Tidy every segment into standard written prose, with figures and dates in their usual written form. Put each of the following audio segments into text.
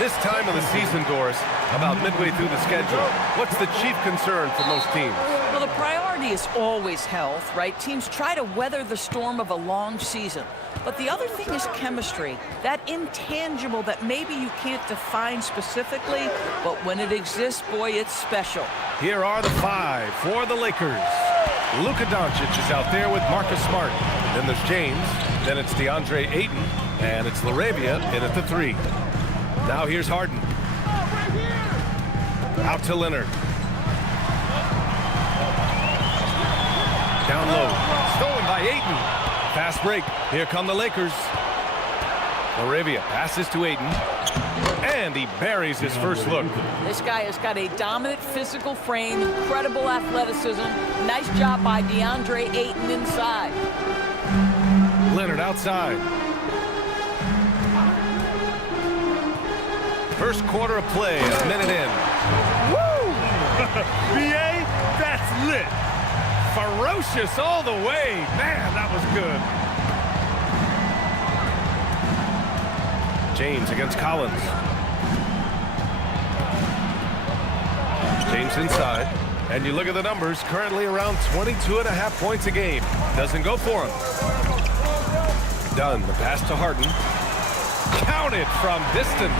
This time of the season, Doris, about midway through the schedule, what's the chief concern for most teams? Well, the priority is always health, right? Teams try to weather the storm of a long season. But the other thing is chemistry, that intangible that maybe you can't define specifically, but when it exists, boy, it's special. Here are the 5 for the Lakers. Luka Doncic is out there with Marcus Smart. Then there's James, then it's DeAndre Ayton, and it's LaRavia in at the 3. Now here's Harden. Out to Leonard. Down low. Stolen by Ayton. Fast break. Here come the Lakers. LaRavia passes to Ayton. And he buries his first look. This guy has got a dominant physical frame, incredible athleticism. Nice job by DeAndre Ayton inside. Leonard outside. First quarter of play, a minute in. Woo! BA, that's lit. Ferocious all the way. Man, that was good. James against Collins. James inside. And you look at the numbers, currently around 22.5 points a game. Doesn't go for him. Done. The pass to Harden. Counted from distance.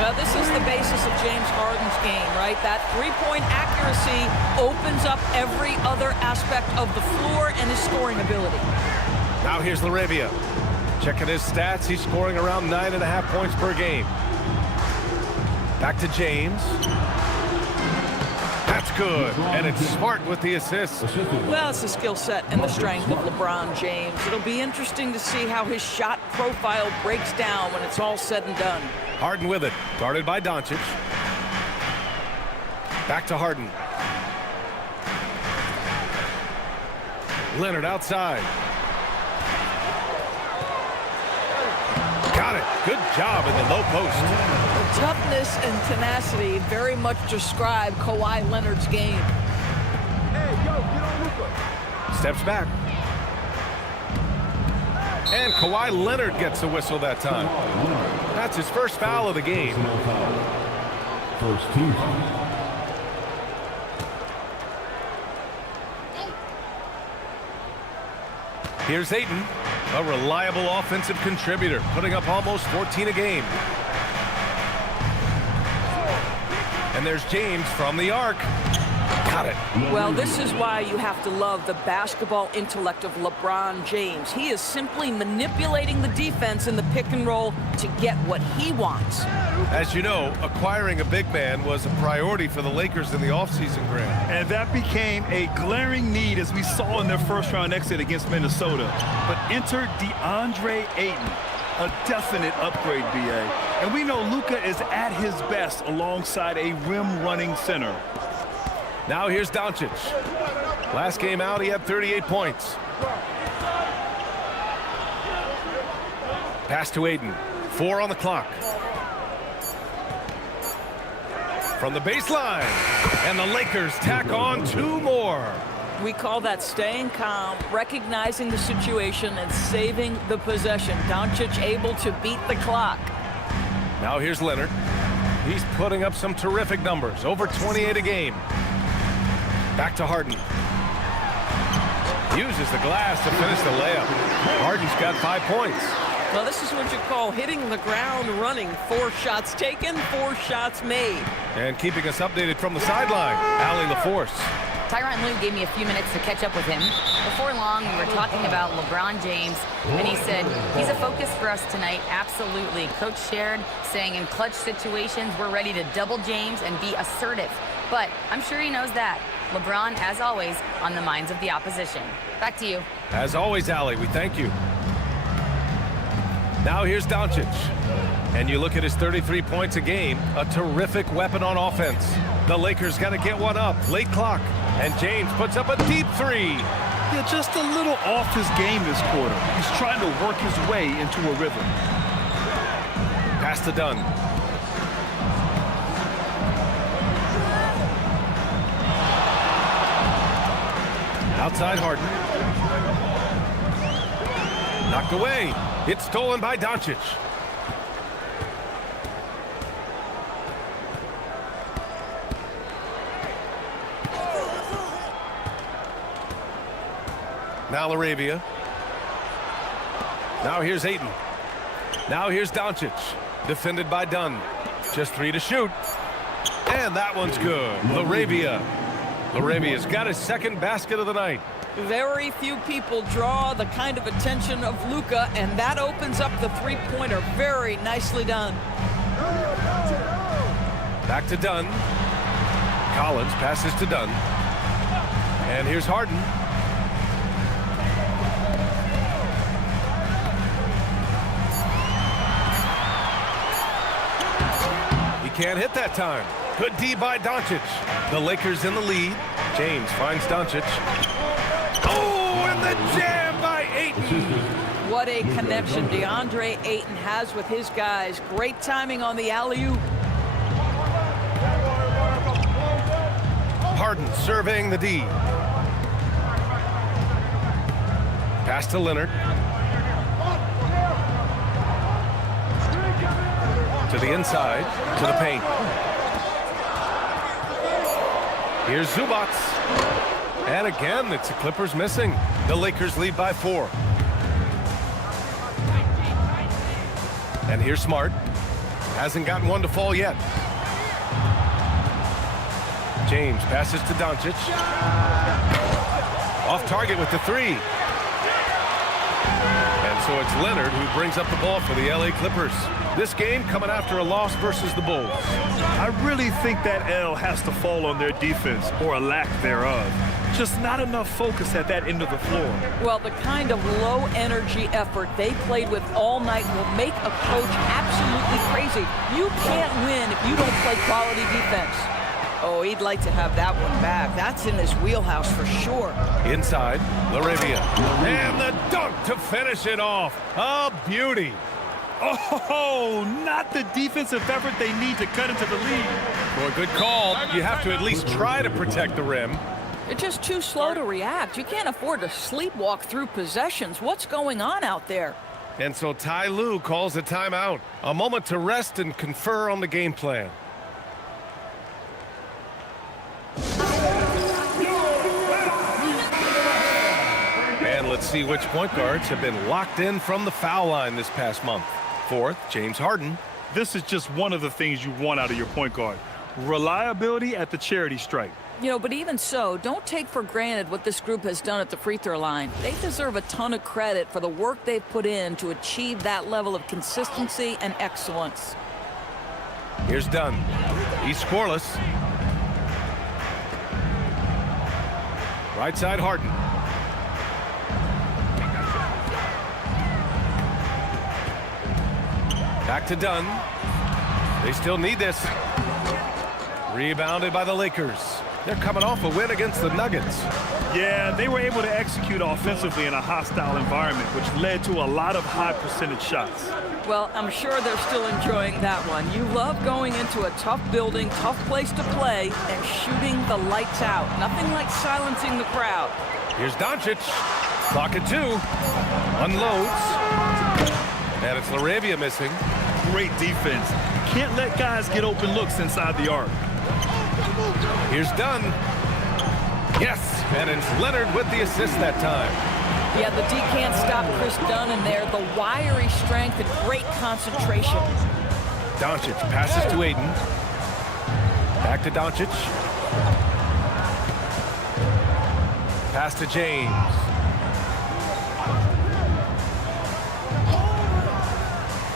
Well, this is the basis of James Harden's game, right? That three-point accuracy opens up every other aspect of the floor and his scoring ability. Now here's LaRavia. Checking his stats, he's scoring around 9.5 points per game. Back to James. That's good, and it's Smart with the assist. Well, it's the skill set and the strength of LeBron James. It'll be interesting to see how his shot profile breaks down when it's all said and done. Harden with it, guarded by Doncic. Back to Harden. Leonard outside. Got it. Good job in the low post. Toughness and tenacity very much describe Kawhi Leonard's game. Hey, yo, get on Luka. Steps back. And Kawhi Leonard gets a whistle that time. That's his first foul of the game. First team. Here's Ayton, a reliable offensive contributor, putting up almost 14 a game. And there's James from the arc. Got it. Well, this is why you have to love the basketball intellect of LeBron James. He is simply manipulating the defense in the pick and roll to get what he wants. As you know, acquiring a big man was a priority for the Lakers in the offseason, Grant. And that became a glaring need as we saw in their first round exit against Minnesota. But enter DeAndre Ayton, a definite upgrade, BA. And we know Luka is at his best alongside a rim-running center. Now here's Doncic. Last game out, he had 38 points. Pass to Ayton. 4 on the clock. From the baseline. And the Lakers tack on 2 more. We call that staying calm, recognizing the situation, and saving the possession. Doncic able to beat the clock. Now here's Leonard. He's putting up some terrific numbers, over 28 a game. Back to Harden. Uses the glass to finish the layup. Harden's got 5 points. Well, this is what you call hitting the ground running. 4 shots taken, 4 shots made. And keeping us updated from the sideline, Allie LaForce. Tyronn Lue gave me a few minutes to catch up with him. Before long, we were talking about LeBron James, and he said, he's a focus for us tonight, absolutely. Coach shared, saying in clutch situations, we're ready to double James and be assertive. But I'm sure he knows that. LeBron, as always, on the minds of the opposition. Back to you. As always, Allie, we thank you. Now here's Doncic. And you look at his 33 points a game, a terrific weapon on offense. The Lakers got to get one up, late clock. And James puts up a deep 3. Yeah, just a little off his game this quarter. He's trying to work his way into a rhythm. Pass to Dunn. Outside Harden. Knocked away. It's stolen by Doncic. Now LaRavia. Now here's Ayton. Now here's Doncic. Defended by Dunn. Just 3 to shoot. And that one's good. LaRavia. LaRavia's got his second basket of the night. Very few people draw the kind of attention of Luka, and that opens up the three-pointer. Very nicely done. Back to Dunn. Collins passes to Dunn. And here's Harden. He can't hit that time. Good D by Doncic. The Lakers in the lead. James finds Doncic. Oh, and the jam by Ayton. What a connection DeAndre Ayton has with his guys. Great timing on the alley-oop. Harden surveying the D. Pass to Leonard. To the inside, to the paint. Here's Zubac. And again, it's the Clippers missing. The Lakers lead by 4. And here's Smart. Hasn't gotten one to fall yet. James passes to Doncic. Off target with the 3. And so it's Leonard who brings up the ball for the LA Clippers. This game coming after a loss versus the Bulls. I really think that L has to fall on their defense, or a lack thereof. Just not enough focus at that end of the floor. Well, the kind of low-energy effort they played with all night will make a coach absolutely crazy. You can't win if you don't play quality defense. Oh, he'd like to have that one back. That's in his wheelhouse for sure. Inside, LaRavia. And the dunk to finish it off. A beauty. Oh, not the defensive effort they need to cut into the lead. Boy, good call. You have to at least try to protect the rim. They're just too slow to react. You can't afford to sleepwalk through possessions. What's going on out there? And so Ty Lue calls a timeout. A moment to rest and confer on the game plan. And let's see which point guards have been locked in from the foul line this past month. Fourth, James Harden. This is just one of the things you want out of your point guard. Reliability at the charity stripe. You know, but even so, don't take for granted what this group has done at the free throw line. They deserve a ton of credit for the work they've put in to achieve that level of consistency and excellence. Here's Dunn. He's scoreless. Right side, Harden. Back to Dunn. They still need this. Rebounded by the Lakers. They're coming off a win against the Nuggets. Yeah, they were able to execute offensively in a hostile environment, which led to a lot of high percentage shots. Well, I'm sure they're still enjoying that one. You love going into a tough building, tough place to play, and shooting the lights out. Nothing like silencing the crowd. Here's Doncic. Clock at 2. Unloads. And it's LaRavia missing. Great defense. Can't let guys get open looks inside the arc. Here's Dunn. Yes, and it's Leonard with the assist that time. Yeah, the D can't stop Chris Dunn in there. The wiry strength and great concentration. Doncic passes to Ayton. Back to Doncic. Pass to James.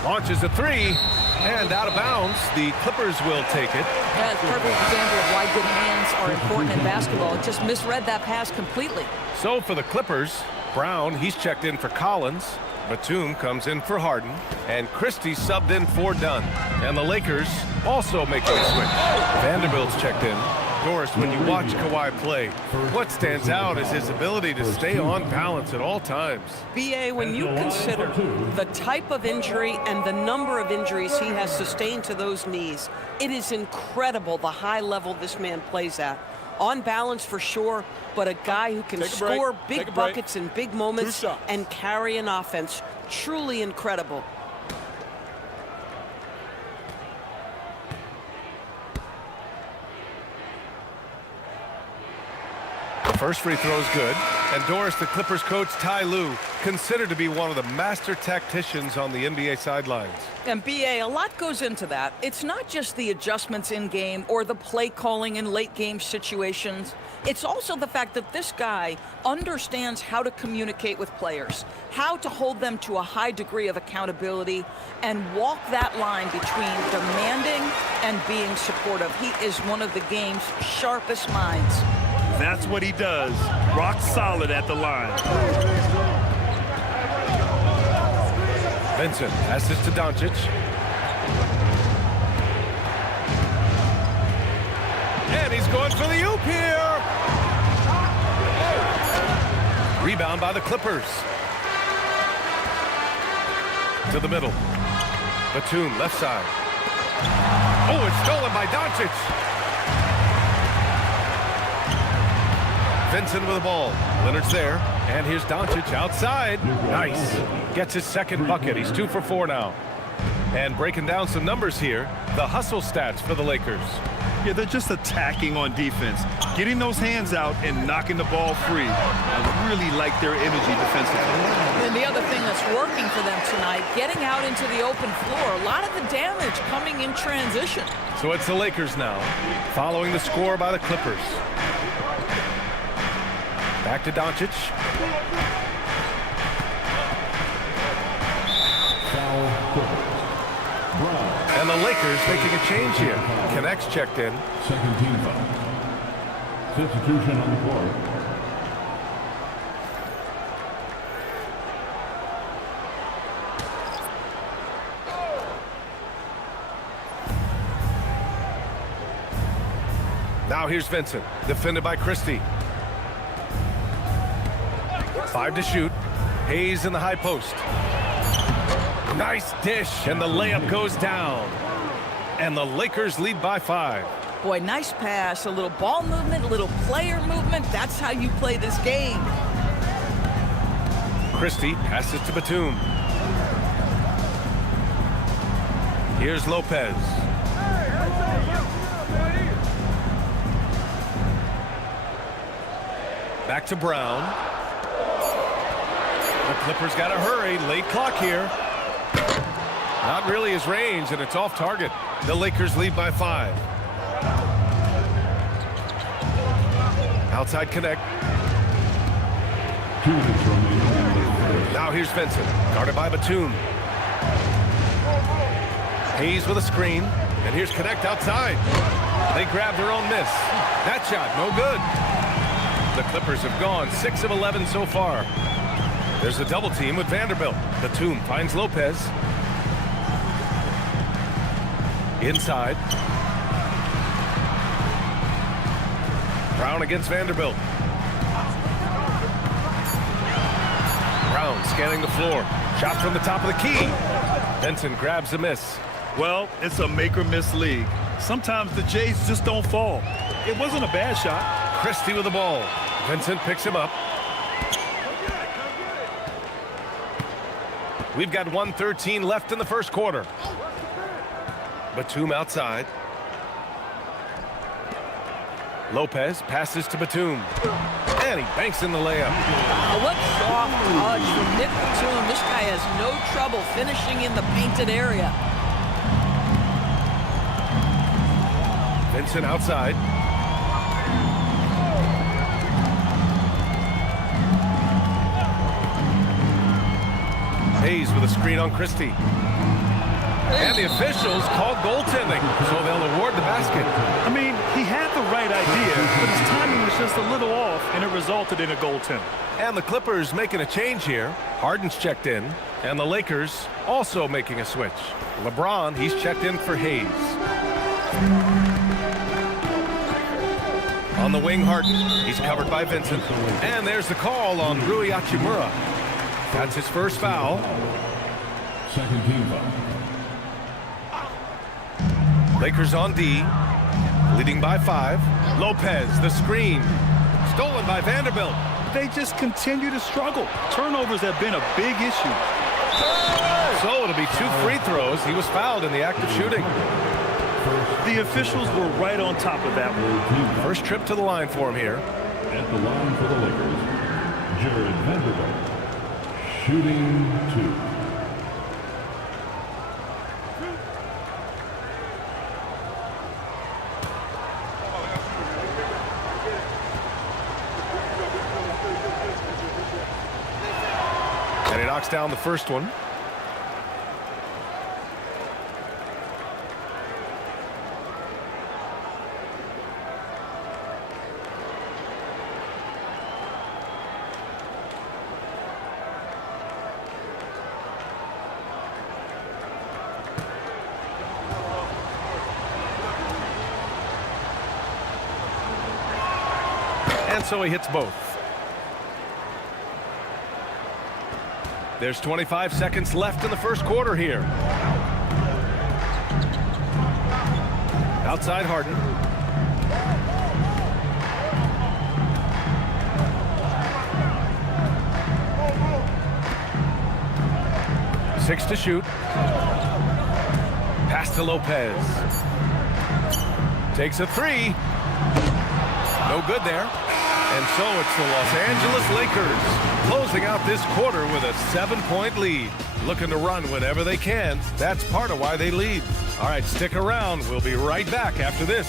Launches a 3. And out of bounds, the Clippers will take it. Yeah, it's a perfect example of why good hands are important in basketball. It just misread that pass completely. So for the Clippers, Brown, he's checked in for Collins. Batum comes in for Harden. And Christie subbed in for Dunn. And the Lakers also making a switch. Vanderbilt's checked in. Doris, when you watch Kawhi play, what stands out is his ability to stay on balance at all times. B.A., when you consider the type of injury and the number of injuries he has sustained to those knees, it is incredible the high level this man plays at. On balance for sure, but a guy who can score big buckets in big moments and carry an offense. Truly incredible. The first free throw is good, And Doris, the Clippers coach Ty Lue, considered to be one of the master tacticians on the NBA sidelines. And BA, a lot goes into that. It's not just the adjustments in game or the play calling in late game situations. It's also the fact that this guy understands how to communicate with players, how to hold them to a high degree of accountability, and walk that line between demanding and being supportive. He is one of the game's sharpest minds. That's what he does. Rock solid at the line. Vincent passes to Doncic. And he's going for the oop here. Rebound by the Clippers. To the middle. Batum, left side. Oh, it's stolen by Doncic. Vincent with the ball. Leonard's there. And here's Doncic outside. Nice. Gets his second bucket. He's 2 for 4 now. And breaking down some numbers here, the hustle stats for the Lakers. Yeah, they're just attacking on defense, getting those hands out and knocking the ball free. I really like their energy defensively. And the other thing that's working for them tonight, getting out into the open floor. A lot of the damage coming in transition. So it's the Lakers now, following the score by the Clippers. Back to Doncic. And the Lakers making a change here. Connects checked in. Second team foul. Substitution on the court. Now here's Vincent, defended by Christie. 5 to shoot. Hayes in the high post. Nice dish, and the layup goes down. And the Lakers lead by 5. Boy, nice pass, a little ball movement, a little player movement. That's how you play this game. Christie passes to Batum. Here's Lopez. Back to Brown. The Clippers got to hurry. Late clock here. Not really his range, and it's off target. The Lakers lead by 5. Outside connect. Now here's Vincent, guarded by Batum. Hayes with a screen, and here's connect outside. They grab their own miss. That shot, no good. The Clippers have gone 6 of 11 so far. There's a double team with Vanderbilt. Batum finds Lopez. Inside. Brown against Vanderbilt. Brown scanning the floor. Shot from the top of the key. Vincent grabs a miss. Well, it's a make-or-miss league. Sometimes the Jays just don't fall. It wasn't a bad shot. Christie with the ball. Vincent picks him up. We've got 1:13 left in the first quarter. Batum outside. Lopez passes to Batum. And he banks in the layup. Wow, what soft touch from Nick Batum. This guy has no trouble finishing in the painted area. Vincent outside. Hayes with a screen on Christie. And the officials called goaltending, so they'll award the basket. I mean, he had the right idea, but his timing was just a little off, and it resulted in a goaltend. And the Clippers making a change here. Harden's checked in, and the Lakers also making a switch. LeBron, he's checked in for Hayes. On the wing, Harden. He's covered by Vincent. And there's the call on Rui Hachimura. That's his first foul. Second team foul. Lakers on D, leading by 5. Lopez, the screen. Stolen by Vanderbilt. They just continue to struggle. Turnovers have been a big issue. So it'll be 2 free throws. He was fouled in the act of shooting. The officials were right on top of that one. First trip to the line for him here. At the line for the Lakers, Jared Vanderbilt, shooting 2. And he knocks down the first one. And so he hits both. There's 25 seconds left in the first quarter here. Outside Harden. Six to shoot. Pass to Lopez. Takes a three. No good there. And so it's the Los Angeles Lakers closing out this quarter with a 7-point lead. Looking to run whenever they can. That's part of why they lead. All right, stick around. We'll be right back after this.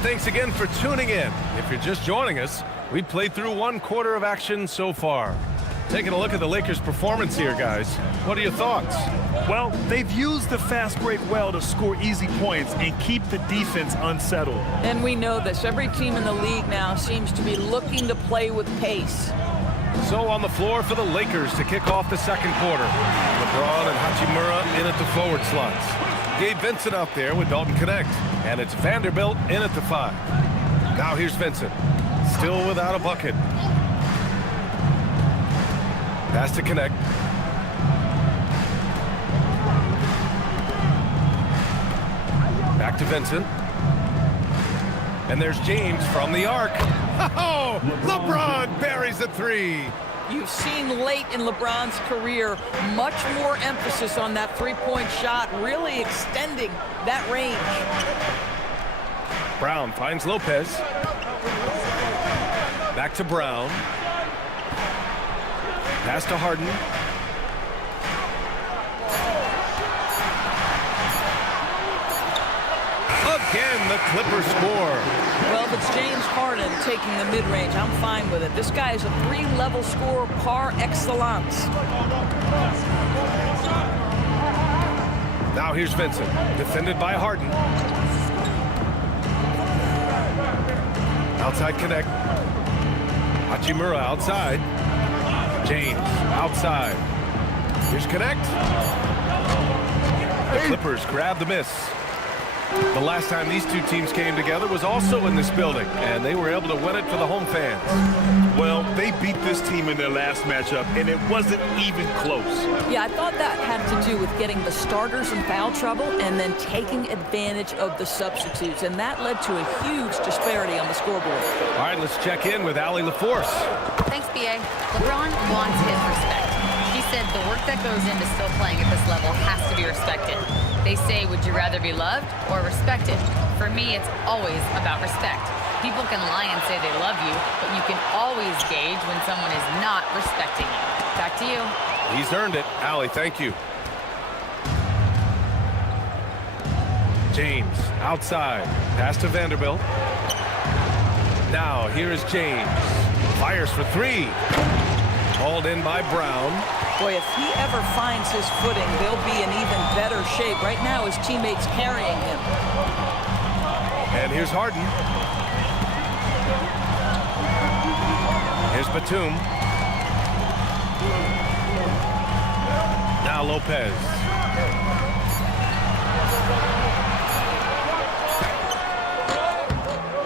Thanks again for tuning in. If you're just joining us, we played through one quarter of action so far. Taking a look at the Lakers' performance here, guys. What are your thoughts? Well, they've used the fast break well to score easy points and keep the defense unsettled. And we know this. Every team in the league now seems to be looking to play with pace. So on the floor for the Lakers to kick off the second quarter. LeBron and Hachimura in at the forward slots. Gabe Vincent out there with Dalton Connect. And it's Vanderbilt in at the 5. Now here's Vincent. Still without a bucket. Pass to Connect. Back to Vincent. And there's James from the arc. Oh, LeBron buries a 3. You've seen late in LeBron's career much more emphasis on that three-point shot, really extending that range. Brown finds Lopez. Back to Brown. Pass to Harden. Again, the Clippers score. Well, if it's James Harden taking the mid-range, I'm fine with it. This guy is a 3-level scorer par excellence. Now here's Vincent, defended by Harden. Outside Connect. Hachimura outside. James outside. Here's Connect. The Clippers grab the miss. The last time these two teams came together was also in this building, and they were able to win it for the home fans. Well, they beat this team in their last matchup, and it wasn't even close. Yeah, I thought that had to do with getting the starters in foul trouble and then taking advantage of the substitutes, and that led to a huge disparity on the scoreboard. All right, let's check in with Allie LaForce. Thanks, B.A. LeBron wants his respect. He said the work that goes into still playing at this level has to be respected. They say, would you rather be loved or respected? For me, it's always about respect. People can lie and say they love you, but you can always gauge when someone is not respecting you. Back to you. He's earned it. Allie, thank you. James, outside. Pass to Vanderbilt. Now, here is James. Fires for 3. Hauled in by Brown. Boy, if he ever finds his footing, they'll be in even better shape. Right now, his teammates carrying him. And here's Harden. Here's Batum. Now Lopez.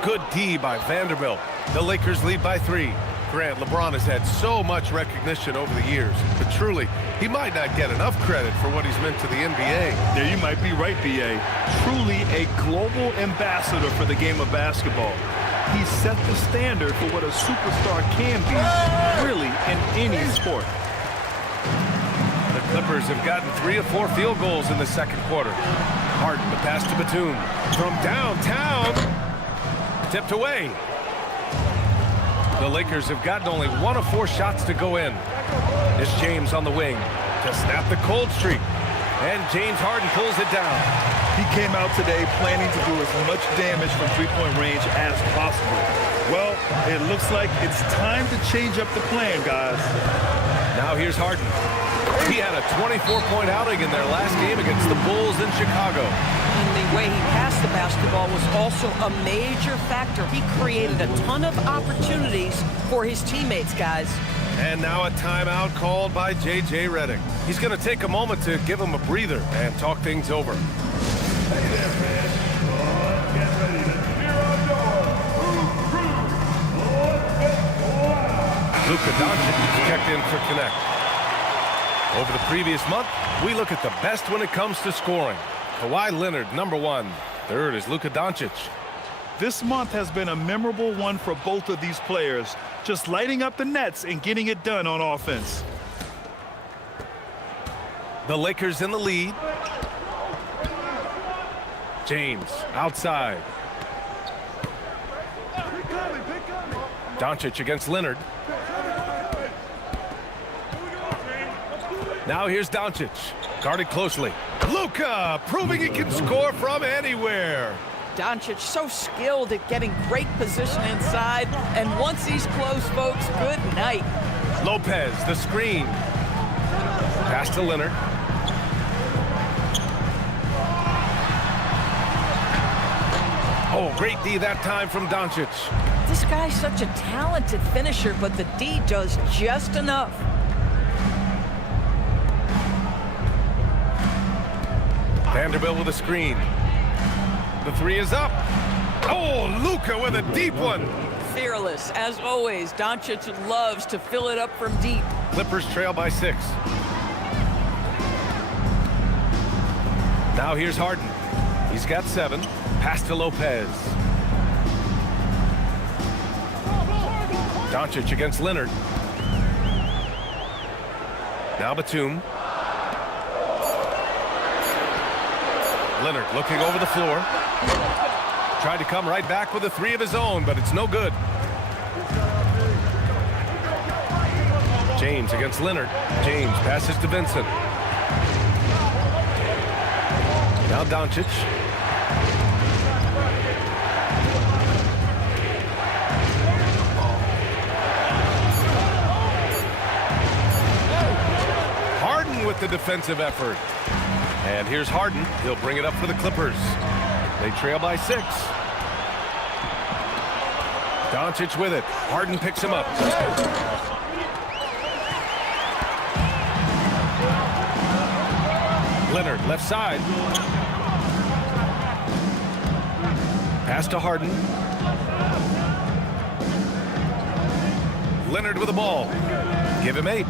Good D by Vanderbilt. The Lakers lead by 3. Grant, LeBron has had so much recognition over the years, but truly, he might not get enough credit for what he's meant to the NBA. Yeah, you might be right, B.A. Truly a global ambassador for the game of basketball. He set the standard for what a superstar can be, really, in any sport. The Clippers have gotten 3 of 4 field goals in the second quarter. Harden, the pass to Batum. From downtown. Tipped away. The Lakers have gotten only 1 of 4 shots to go in. It's James on the wing to snap the cold streak. And James Harden pulls it down. He came out today planning to do as much damage from three-point range as possible. Well, it looks like it's time to change up the plan, guys. Now here's Harden. He had a 24-point outing in their last game against the Bulls in Chicago. And the way he passed the basketball was also a major factor. He created a ton of opportunities for his teammates, guys. And now a timeout called by J.J. Redick. He's going to take a moment to give him a breather and talk things over. Hey there, fans. Get ready to cheer on your Luka Doncic checked in for Connect. Over the previous month, we look at the best when it comes to scoring. Kawhi Leonard, #1. Third is Luka Doncic. This month has been a memorable one for both of these players, just lighting up the nets and getting it done on offense. The Lakers in the lead. James outside. Doncic against Leonard. Now here's Doncic, guarded closely. Luka proving he can score from anywhere. Doncic so skilled at getting great position inside, and once he's close, folks, good night. Lopez, the screen. Pass to Leonard. Oh, great D that time from Doncic. This guy's such a talented finisher, but the D does just enough. Vanderbilt with a screen. The 3 is up. Oh, Luka with a deep one. Fearless, as always. Doncic loves to fill it up from deep. Clippers trail by 6. Now here's Harden. He's got 7. Pass to Lopez. Doncic against Leonard. Now Batum. Leonard looking over the floor. Tried to come right back with a 3 of his own, but it's no good. James against Leonard. James passes to Vincent. Now Doncic. Harden with the defensive effort. And here's Harden. He'll bring it up for the Clippers. They trail by 6. Doncic with it. Harden picks him up. Leonard, left side. Pass to Harden. Leonard with the ball. Give him 8.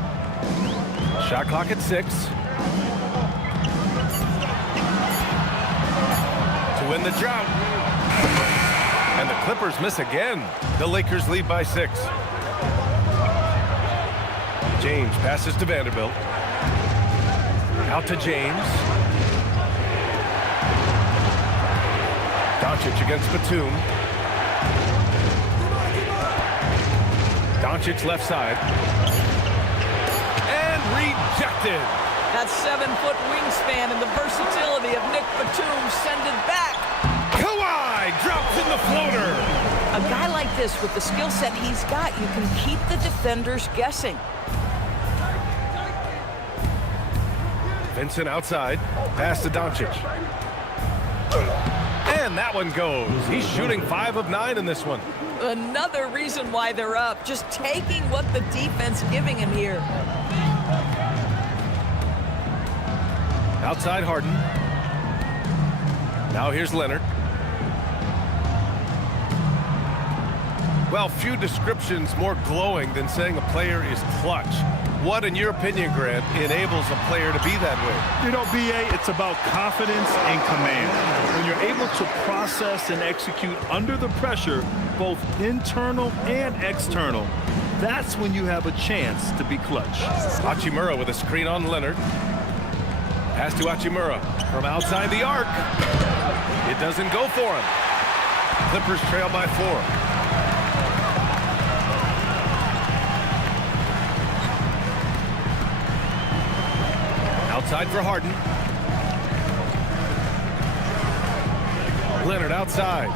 Shot clock at 6. Win the drought. And the Clippers miss again. The Lakers lead by 6. James passes to Vanderbilt. Out to James. Doncic against Batum. Doncic left side. And rejected. That 7-foot wingspan and the versatility of Nick Batum send it back. Kawhi drops in the floater. A guy like this, with the skill set he's got, you can keep the defenders guessing. Vincent outside. Pass to Doncic. And that one goes. He's shooting 5 of 9 in this one. Another reason why they're up. Just taking what the defense giving him here. Outside Harden. Now here's Leonard. Well, few descriptions more glowing than saying a player is clutch. What, in your opinion, Grant, enables a player to be that way? You know, BA, it's about confidence and command. When you're able to process and execute under the pressure, both internal and external, that's when you have a chance to be clutch. Hachimura with a screen on Leonard. Pass to Hachimura from outside the arc. It doesn't go for him. Clippers trail by 4. Outside for Harden. Leonard outside.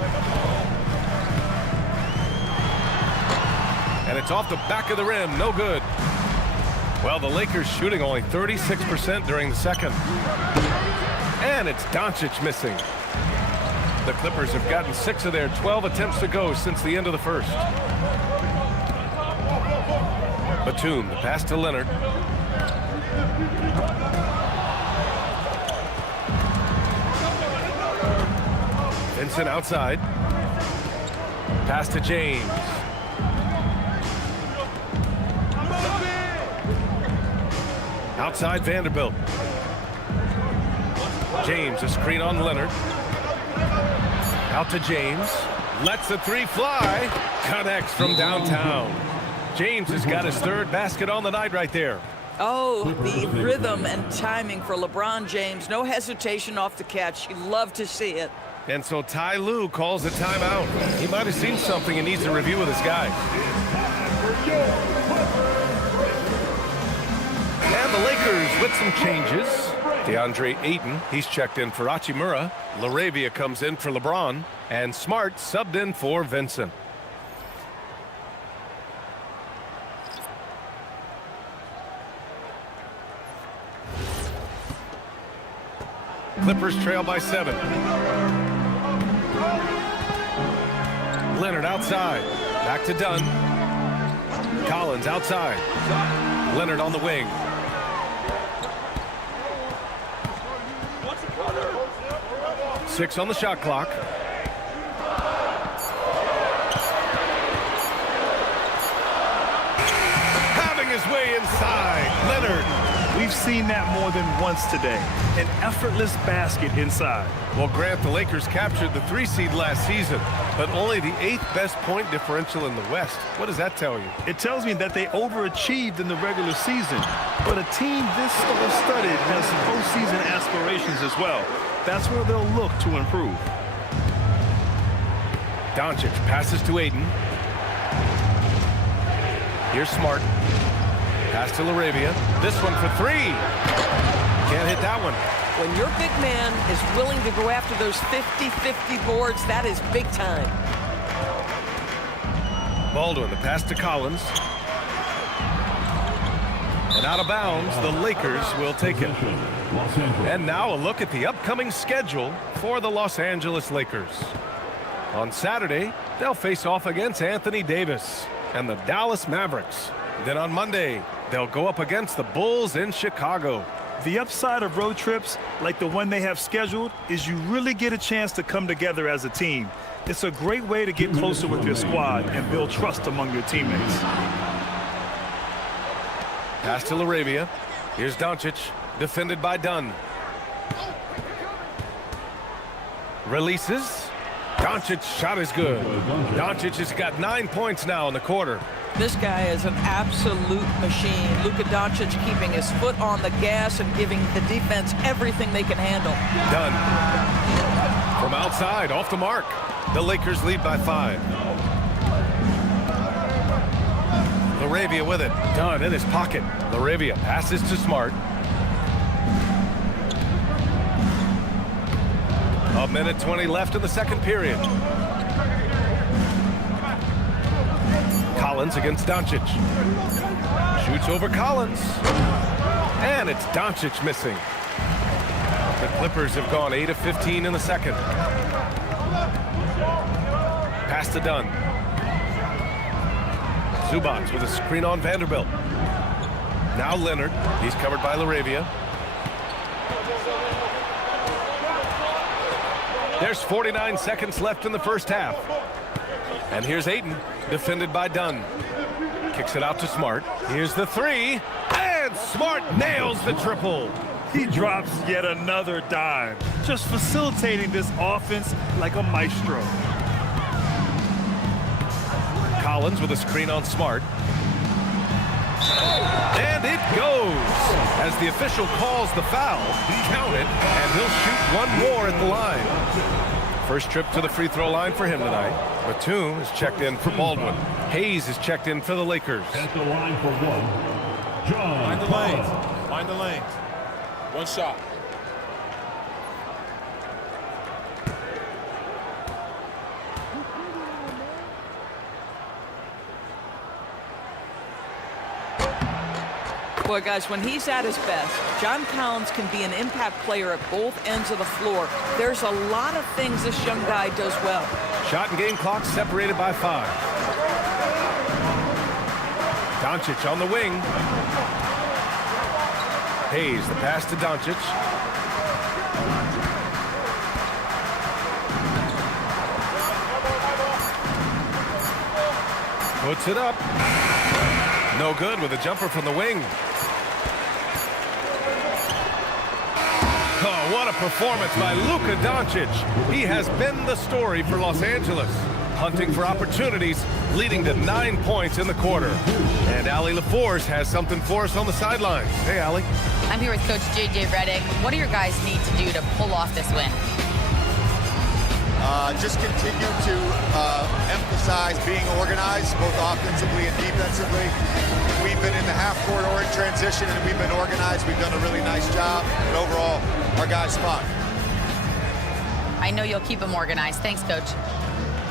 And it's off the back of the rim. No good. Well, the Lakers shooting only 36% during the second. And it's Doncic missing. The Clippers have gotten 6 of their 12 attempts to go since the end of the first. Batum, the pass to Leonard. Vincent outside. Pass to James. Outside Vanderbilt. James, a screen on Leonard. Out to James. Lets the 3 fly. Connects from downtown. James has got his 3rd basket on the night right there. Oh, the rhythm and timing for LeBron James. No hesitation off the catch. You love to see it. And so Ty Lue calls a timeout. He might have seen something and needs to review with his guys. And the Lakers with some changes. DeAndre Ayton, he's checked in for Hachimura. LaRavia comes in for LeBron. And Smart subbed in for Vincent. Clippers trail by 7. Leonard outside. Back to Dunn. Collins outside. Leonard on the wing. Six on the shot clock. Having his way inside. Leonard. We've seen that more than once today. An effortless basket inside. Well, Grant, the Lakers captured the 3 seed last season, but only the 8th best point differential in the West. What does that tell you? It tells me that they overachieved in the regular season. But a team this star-studded has postseason aspirations as well. That's where they'll look to improve. Doncic passes to Ayton. Here's Smart. Pass to LaRavia. This one for 3. Can't hit that one. When your big man is willing to go after those 50-50 boards, that is big time. Baldwin, the pass to Collins. And out of bounds, the Lakers will take it. And now a look at the upcoming schedule for the Los Angeles Lakers. On Saturday, they'll face off against Anthony Davis and the Dallas Mavericks. Then on Monday, they'll go up against the Bulls in Chicago. The upside of road trips, like the one they have scheduled, is you really get a chance to come together as a team. It's a great way to get closer with your squad and build trust among your teammates. Pass to LaRavia. Here's Doncic, defended by Dunn. Releases. Doncic's shot is good. Doncic has got 9 points now in the quarter. This guy is an absolute machine. Luka Doncic keeping his foot on the gas and giving the defense everything they can handle. Dunn. From outside, off the mark. The Lakers lead by 5. LaRavia with it. Dunn in his pocket. LaRavia passes to Smart. A minute 20 left in the second period. Collins against Doncic. Shoots over Collins. And it's Doncic missing. The Clippers have gone 8 of 15 in the second. Pass to Dunn. Zubac with a screen on Vanderbilt. Now Leonard. He's covered by LaRavia. There's 49 seconds left in the first half. And here's Ayton, defended by Dunn. Kicks it out to Smart. Here's the three, and Smart nails the triple. He drops yet another dime, just facilitating this offense like a maestro. Collins with a screen on Smart. And it goes. As the official calls the foul, count it, and he'll shoot one more at the line. First trip to the free throw line for him tonight. Batum is checked in for Baldwin. Hayes is checked in for the Lakers. At the line for one, John. Find the lanes. Find the lanes. One shot. Boy, guys, when he's at his best, John Collins can be an impact player at both ends of the floor. There's a lot of things this young guy does well. Shot and game clock separated by 5. Doncic on the wing. Hayes, the pass to Doncic. Puts it up. No good with a jumper from the wing. Oh, what a performance by Luka Doncic. He has been the story for Los Angeles. Hunting for opportunities, leading to 9 points in the quarter. And Allie LaForce has something for us on the sidelines. Hey, Allie. I'm here with Coach J.J. Redick. What do your guys need to do to pull off this win? Just continue to emphasize being organized, both offensively and defensively. We've been in the half-court or in transition, and we've been organized. We've done a really nice job. And overall, our guys fought. I know you'll keep them organized. Thanks, Coach.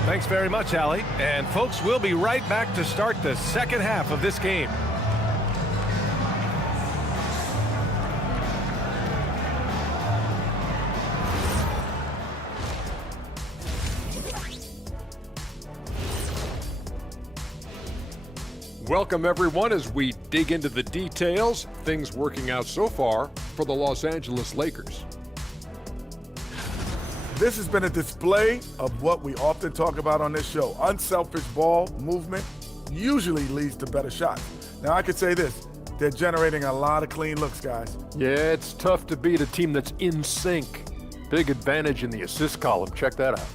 Thanks very much, Allie. And folks, we'll be right back to start the second half of this game. Welcome, everyone, as we dig into the details. Things working out so far for the Los Angeles Lakers. This has been a display of what we often talk about on this show. Unselfish ball movement usually leads to better shots. Now, I could say this. They're generating a lot of clean looks, guys. Yeah, it's tough to beat a team that's in sync. Big advantage in the assist column. Check that out.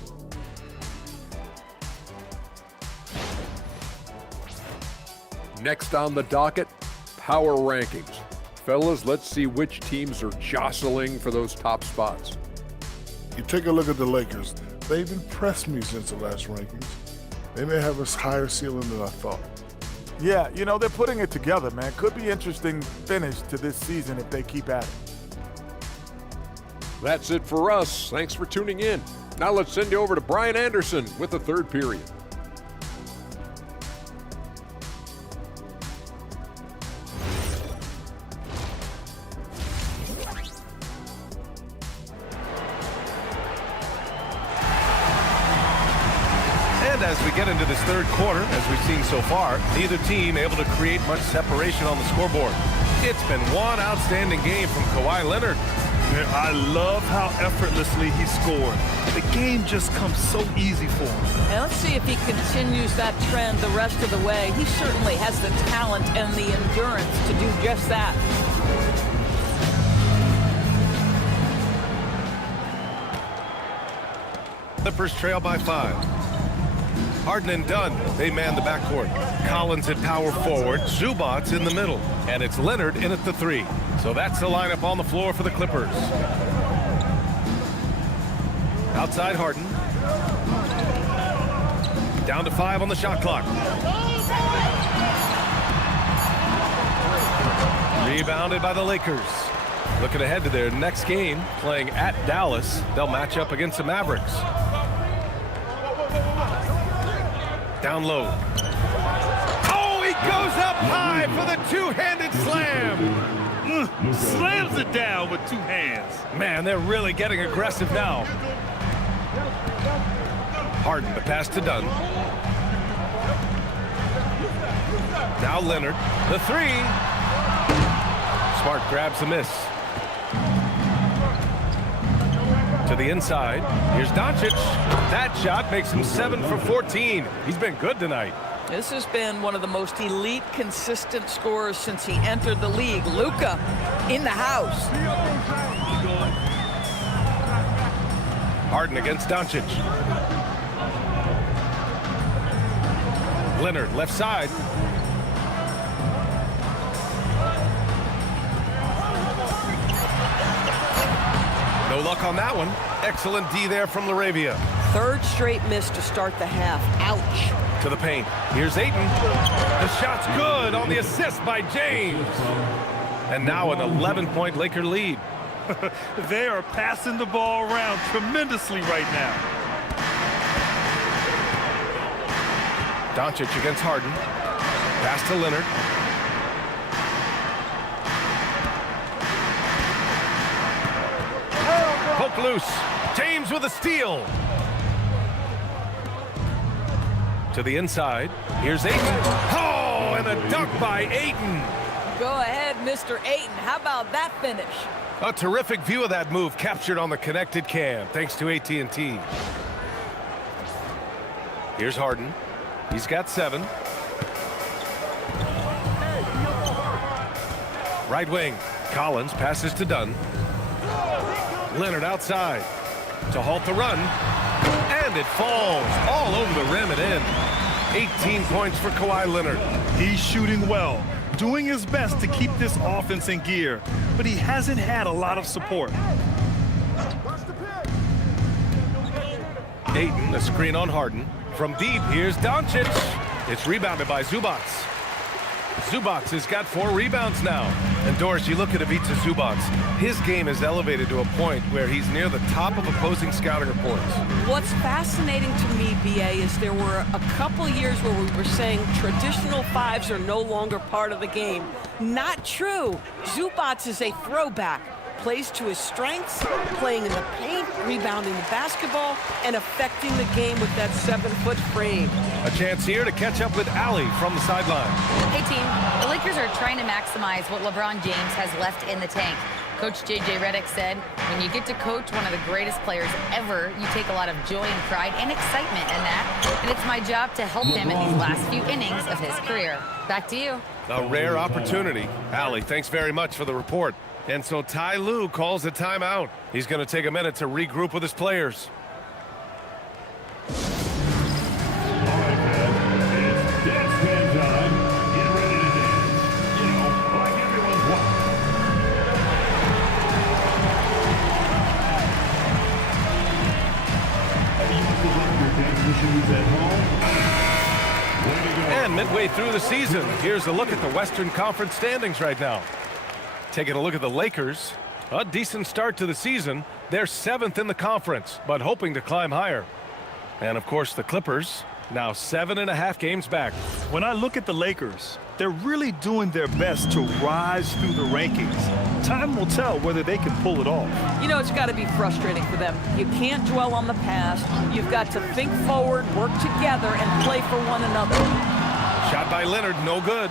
Next on the docket, power rankings. Fellas, let's see which teams are jostling for those top spots. You take a look at the Lakers. They've impressed me since the last rankings. They may have a higher ceiling than I thought. Yeah, you know, they're putting it together, man. Could be interesting finish to this season if they keep at it. That's it for us. Thanks for tuning in. Now let's send you over to Brian Anderson with the third period. As we get into this third quarter, as we've seen so far, neither team able to create much separation on the scoreboard. It's been one outstanding game from Kawhi Leonard. Man, I love how effortlessly he scored. The game just comes so easy for him. And let's see if he continues that trend the rest of the way. He certainly has the talent and the endurance to do just that. Clippers trail by 5. Harden and Dunn, they man the backcourt. Collins at power forward, Zubac's in the middle, and it's Leonard in at the 3. So that's the lineup on the floor for the Clippers. Outside Harden. Down to 5 on the shot clock. Rebounded by the Lakers. Looking ahead to their next game, playing at Dallas. They'll match up against the Mavericks. Down low. Oh, he goes up high for the two-handed slam. Slams it down with 2 hands. Man, they're really getting aggressive now. Harden, the pass to Dunn. Now Leonard, the 3. Smart grabs the miss. To the inside. Here's Doncic. That shot makes him 7 for 14. He's been good tonight. This has been one of the most elite, consistent scorers since he entered the league. Luka in the house. Harden against Doncic. Leonard, left side. No luck on that one. Excellent D there from Laravia. Third straight miss to start the half. Ouch. To the paint. Here's Ayton. The shot's good on the assist by James. And now an 11-point Laker lead. They are passing the ball around tremendously right now. Doncic against Harden. Pass to Leonard. Poke loose. James with a steal. To the inside. Here's Ayton. Oh, and a dunk by Ayton. Go ahead, Mr. Ayton. How about that finish? A terrific view of that move captured on the connected cam, thanks to AT&T. Here's Harden. He's got 7. Right wing. Collins passes to Dunn. Leonard outside to halt the run. And it falls all over the rim and in. 18 points for Kawhi Leonard. He's shooting well, doing his best to keep this offense in gear, but he hasn't had a lot of support. Ayton, a screen on Harden. From deep, here's Doncic. It's rebounded by Zubac. Zubac has got 4 rebounds now. And Doris, you look at Ivica Zubac. His game is elevated to a point where he's near the top of opposing scouting reports. What's fascinating to me, BA, is there were a couple years where we were saying traditional 5s are no longer part of the game. Not true. Zubac is a throwback. Plays to his strengths, playing in the paint, rebounding the basketball, and affecting the game with that 7-foot frame. A chance here to catch up with Allie from the sideline. Hey, team. The Lakers are trying to maximize what LeBron James has left in the tank. Coach J.J. Redick said, when you get to coach one of the greatest players ever, you take a lot of joy and pride and excitement in that. And it's my job to help him in these last few innings of his career. Back to you. A rare opportunity. Allie, thanks very much for the report. And so Ty Lue calls a timeout. He's going to take a minute to regroup with his players. And midway through the season, here's a look at the Western Conference standings right now. Taking a look at the Lakers, a decent start to the season. They're 7th in the conference, but hoping to climb higher. And of course, the Clippers, now 7.5 games back. When I look at the Lakers, they're really doing their best to rise through the rankings. Time will tell whether they can pull it off. You know, it's got to be frustrating for them. You can't dwell on the past. You've got to think forward, work together, and play for one another. Shot by Leonard, no good.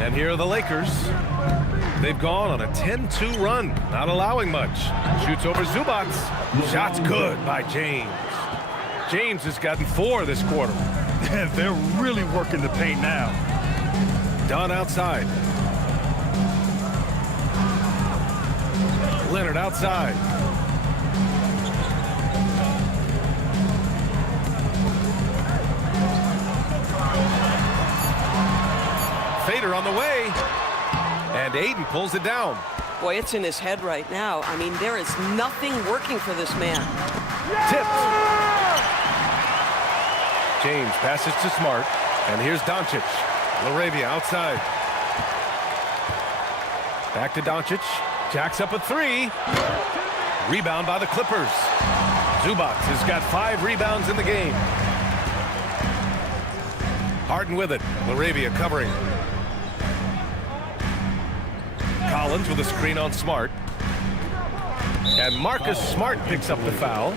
And here are the Lakers. They've gone on a 10-2 run, not allowing much. Shoots over Zubac. Shot's good by James. James has gotten 4 this quarter. And they're really working the paint now. Dunn outside. Leonard outside. Fader on the way. And Ayton pulls it down. Boy, it's in his head right now. I mean, there is nothing working for this man. Tipped. James passes to Smart. And here's Doncic. Laravia outside. Back to Doncic. Jacks up a 3. Rebound by the Clippers. Zubac has got 5 rebounds in the game. Harden with it. Laravia covering. Collins with a screen on Smart. And Marcus Smart picks up the foul.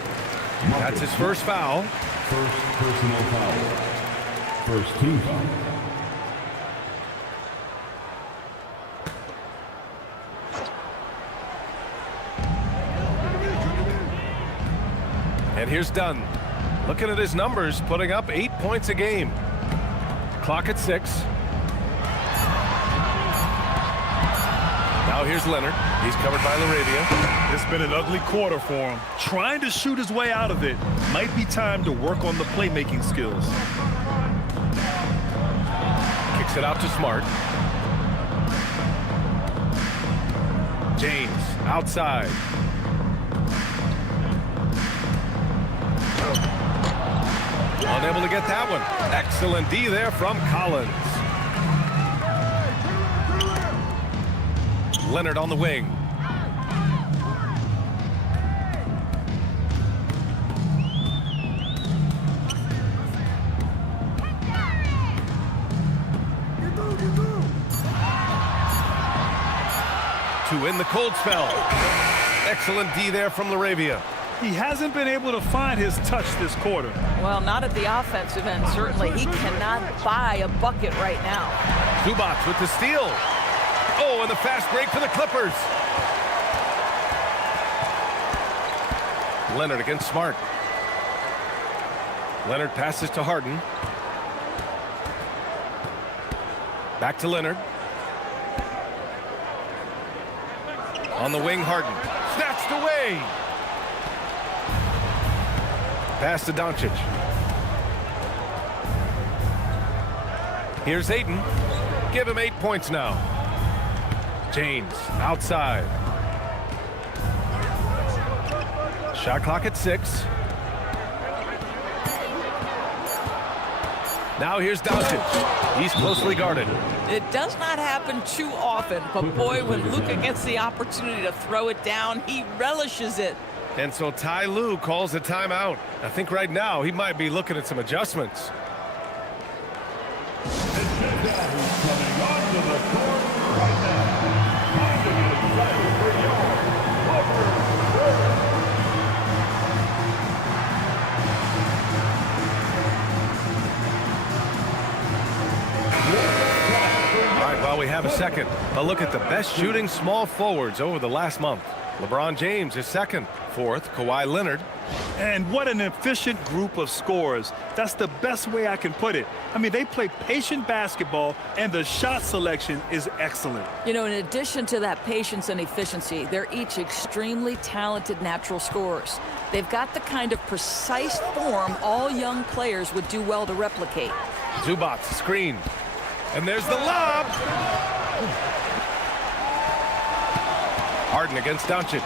That's his first foul. First personal foul. First team foul. And here's Dunn. Looking at his numbers, putting up 8 points a game. Clock at 6. Now here's Leonard. He's covered by LaRavia. It's been an ugly quarter for him. Trying to shoot his way out of it. Might be time to work on the playmaking skills. Kicks it out to Smart. James outside. Unable to get that one. Excellent D there from Collins. Leonard on the wing. To win the cold spell. Excellent D there from LaRavia. He hasn't been able to find his touch this quarter. Well, not at the offensive end, certainly. He cannot buy a bucket right now. Zubac with the steal. Oh, and the fast break for the Clippers. Leonard against Smart. Leonard passes to Harden. Back to Leonard. On the wing, Harden. Snatched away. Pass to Doncic. Here's Ayton. Give him 8 points now. James outside. Shot clock at 6. Now here's Doncic. He's closely guarded. It does not happen too often, but boy, when Luka gets the opportunity to throw it down, he relishes it. And so Ty Lue calls a timeout. I think right now he might be looking at some adjustments. And check out who's coming onto the court right now. Time to get excited for your Lakers. All right, while we have a second, a look at the best shooting small forwards over the last month. LeBron James is second. Fourth, Kawhi Leonard. And what an efficient group of scorers. That's the best way I can put it. I mean, they play patient basketball, and the shot selection is excellent. You know, in addition to that patience and efficiency, they're each extremely talented natural scorers. They've got the kind of precise form all young players would do well to replicate. Zubac, screen. And there's the lob. Harden against Doncic.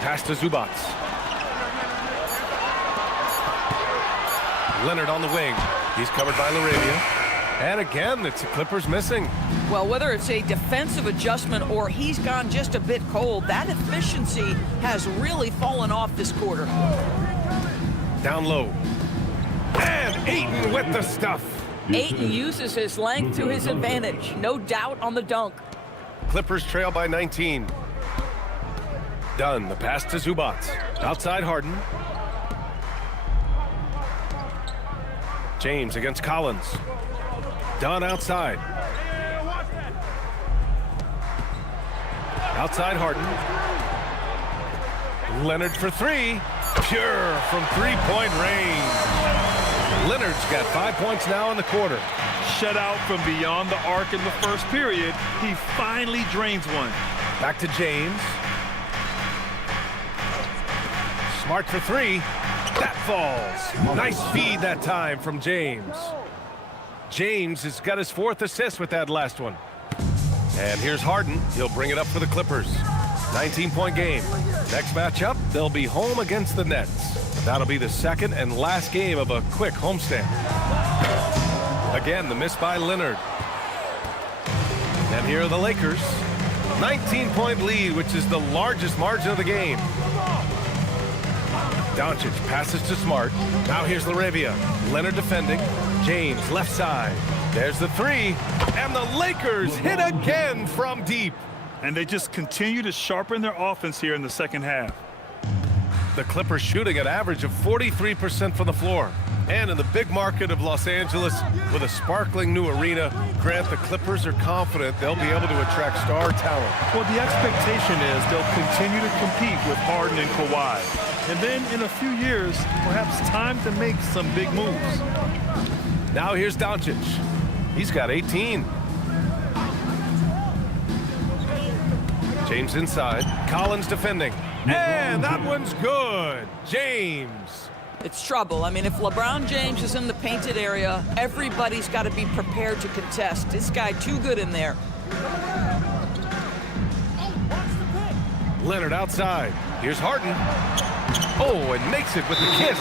Pass to Zubac. Leonard on the wing. He's covered by LaRavia. And again, it's the Clippers missing. Well, whether it's a defensive adjustment or he's gone just a bit cold, that efficiency has really fallen off this quarter. Down low. And Ayton with the stuff. Ayton uses his length to his advantage. No doubt on the dunk. Clippers trail by 19. Dunn, the pass to Zubac. Outside Harden. James against Collins. Dunn outside. Outside Harden. Leonard for three. Pure from three-point range. Leonard's got 5 points now in the quarter. Shut out from beyond the arc in the first period. He finally drains one. Back to James. Smart for three. That falls. Nice feed that time from James. James has got his 4th assist with that last one. And here's Harden. He'll bring it up for the Clippers. 19-point game. Next matchup, they'll be home against the Nets. That'll be the second and last game of a quick homestand. Again, the miss by Leonard. And here are the Lakers. 19-point lead, which is the largest margin of the game. Doncic passes to Smart. Now here's LaRavia. Leonard defending. James left side. There's the three. And the Lakers hit again from deep. And they just continue to sharpen their offense here in the second half. The Clippers shooting an average of 43% from the floor. And in the big market of Los Angeles, with a sparkling new arena, Grant, the Clippers are confident they'll be able to attract star talent. Well, the expectation is they'll continue to compete with Harden and Kawhi. And then in a few years, perhaps time to make some big moves. Now here's Doncic. He's got 18. James inside. Collins defending. And that one's good. James. It's trouble. I mean, if LeBron James is in the painted area, everybody's got to be prepared to contest. This guy too good in there. Leonard outside. Here's Harden. Oh, and makes it with the kiss.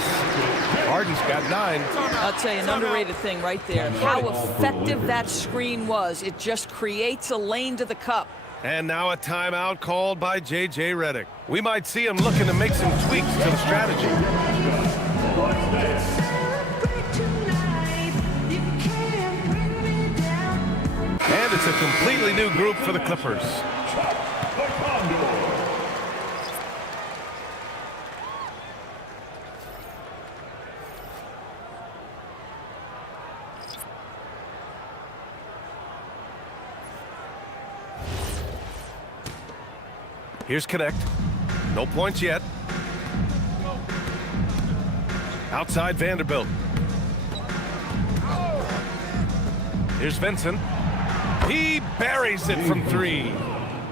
Harden's got 9. I'll tell you, an underrated thing right there. How effective that screen was. It just creates a lane to the cup. And now a timeout called by J.J. Redick. We might see him looking to make some tweaks to the strategy. And it's a completely new group for the Clippers. Here's Connect. No points yet. Outside Vanderbilt. Here's Vincent. He buries it from 3.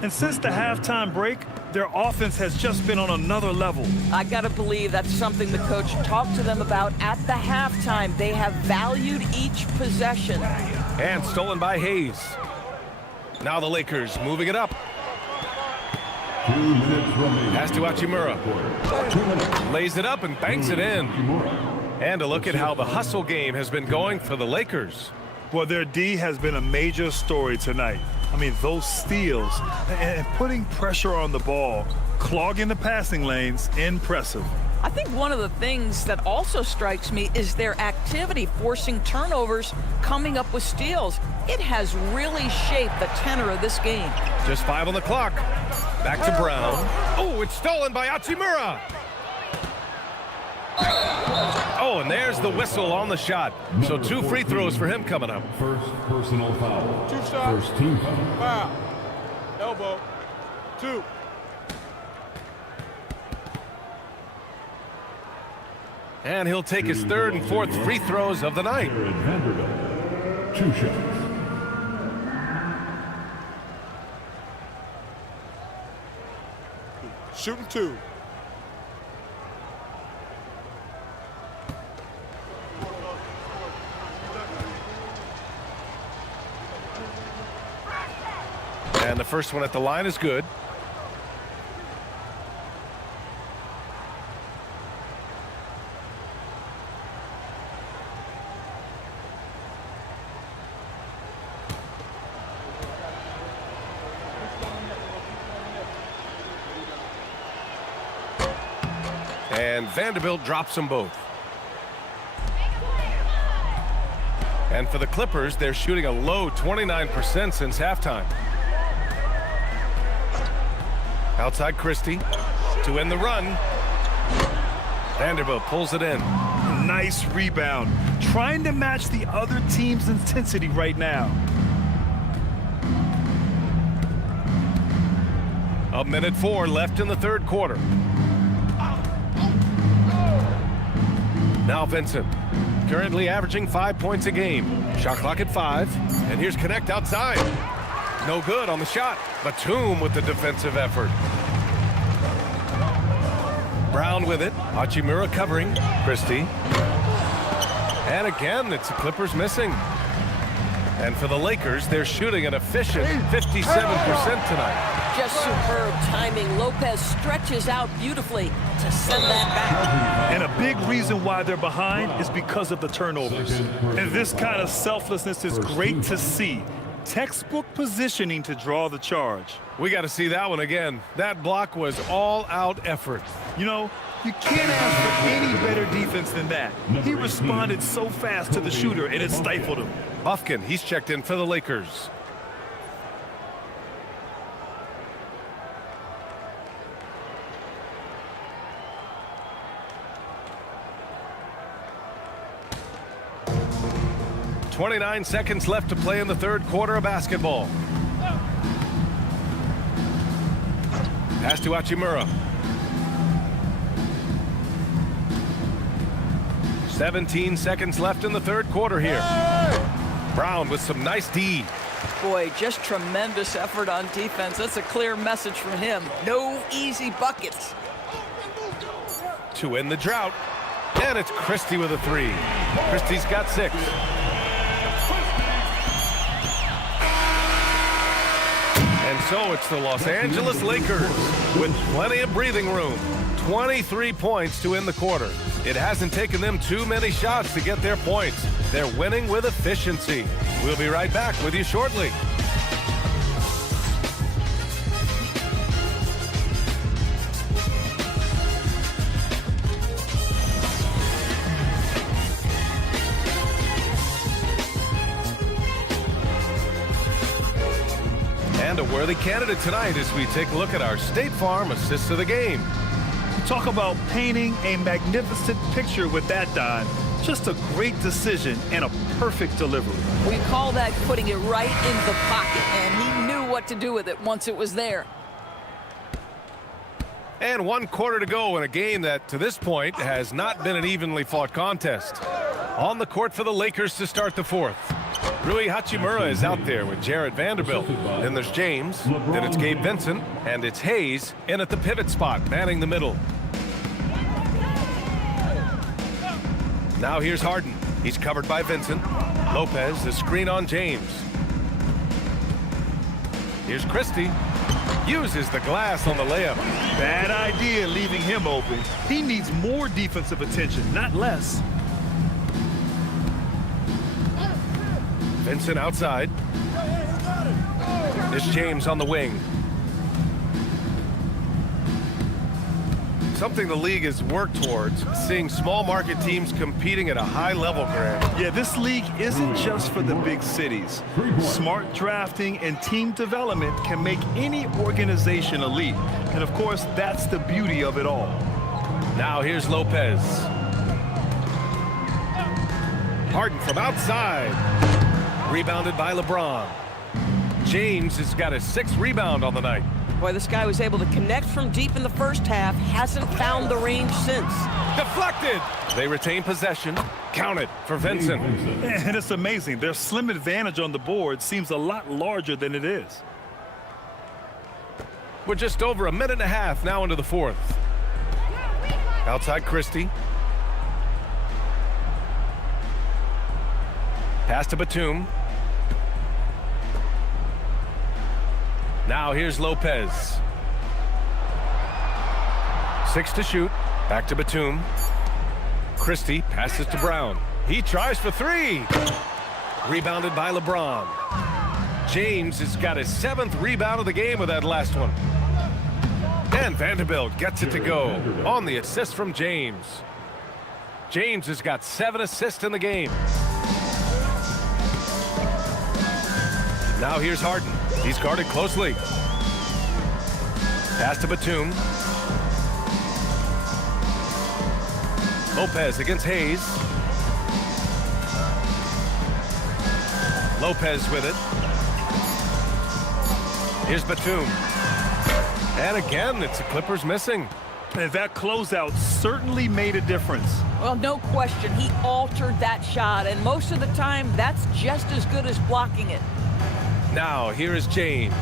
And since the halftime break, their offense has just been on another level. I got to believe that's something the coach talked to them about at the halftime. They have valued each possession. And stolen by Hayes. Now the Lakers moving it up. 2 minutes remaining. Pass to Hachimura. Lays it up and banks it in. And a look at how the hustle game has been going for the Lakers. Well, their D has been a major story tonight. I mean, those steals and putting pressure on the ball, clogging the passing lanes, impressive. I think one of the things that also strikes me is their activity, forcing turnovers, coming up with steals. It has really shaped the tenor of this game. Just 5 on the clock. Back to Brown. Oh, it's stolen by Hachimura. Oh, and there's the whistle on the shot. So 2 free throws for him coming up. First personal foul. 2 shots. First team foul. Foul. Elbow. 2. And he'll take his 3rd and 4th free throws of the night. Jared Vanderbilt. 2 shots. Shooting 2. And the first one at the line is good. And Vanderbilt drops them both. And for the Clippers, they're shooting a low 29% since halftime. Outside Christie to end the run. Vanderbilt pulls it in. Nice rebound. Trying to match the other team's intensity right now. A minute 4 left in the 3rd quarter. Now Vincent, currently averaging 5 points a game. Shot clock at 5. And here's Connect outside. No good on the shot. Batum with the defensive effort. Brown with it. Hachimura covering. Christie. And again, it's the Clippers missing. And for the Lakers, they're shooting an efficient 57% tonight. Just superb timing. Lopez stretches out beautifully to send that back. And a big reason why they're behind is because of the turnovers. And this kind of selflessness is great to see. Textbook positioning to draw the charge. We got to see that one again. That block was all-out effort. You know, you can't ask for any better defense than that. He responded so fast to the shooter, and it stifled him. Buffkin, he's checked in for the Lakers. 29 seconds left to play in the third quarter of basketball. Pass to Hachimura. 17 seconds left in the third quarter here. Brown with some nice D. Boy, just tremendous effort on defense. That's a clear message from him. No easy buckets. To end the drought. And it's Christie with a 3. Christie's got 6. And so it's the Los Angeles Lakers with plenty of breathing room. 23 points to end the quarter. It hasn't taken them too many shots to get their points. They're winning with efficiency. We'll be right back with you shortly. And a worthy candidate tonight as we take a look at our State Farm assists of the game. Talk about painting a magnificent picture with that, Don. Just a great decision and a perfect delivery. We call that putting it right in the pocket, and he knew what to do with it once it was there. And 1 quarter to go in a game that, to this point, has not been an evenly fought contest. On the court for the Lakers to start the fourth. Rui Hachimura is out there with Jarrett Vanderbilt. Then there's James, then it's Gabe Vincent, and it's Hayes in at the pivot spot, manning the middle. Now here's Harden. He's covered by Vincent. Lopez, the screen on James. Here's Christie. Uses the glass on the layup. Bad idea leaving him open. He needs more defensive attention, not less. Vincent outside. There's James on the wing. Something the league has worked towards, seeing small market teams competing at a high level, Grant. Yeah, this league isn't just for the big cities. Smart drafting and team development can make any organization elite. And of course, that's the beauty of it all. Now here's Lopez. Harden from outside. Rebounded by LeBron. James has got his 6th rebound on the night. Boy, this guy was able to connect from deep in the first half, hasn't found the range since. Deflected. They retain possession. Counted for Vincent. And it's amazing. Their slim advantage on the board seems a lot larger than it is. We're just over a minute and a half now into the fourth. Outside Christie. Pass to Batum. Now here's Lopez. 6 to shoot. Back to Batum. Christie passes to Brown. He tries for 3. Rebounded by LeBron. James has got his 7th rebound of the game with that last one. And Vanderbilt gets it to go on the assist from James. James has got 7 assists in the game. Now here's Harden. He's guarded closely. Pass to Batum. Lopez against Hayes. Lopez with it. Here's Batum. And again, it's the Clippers missing. And that closeout certainly made a difference. Well, no question. He altered that shot, and most of the time, that's just as good as blocking it. Now, here is James.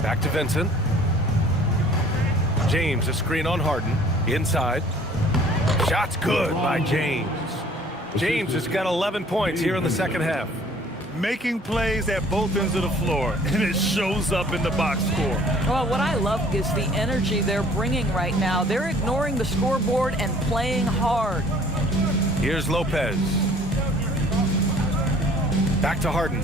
Back to Vincent. James, a screen on Harden. Inside. Shot's good by James. James has got 11 points here in the second half. Making plays at both ends of the floor, and it shows up in the box score. Well, what I love is the energy they're bringing right now. They're ignoring the scoreboard and playing hard. Here's Lopez. Back to Harden.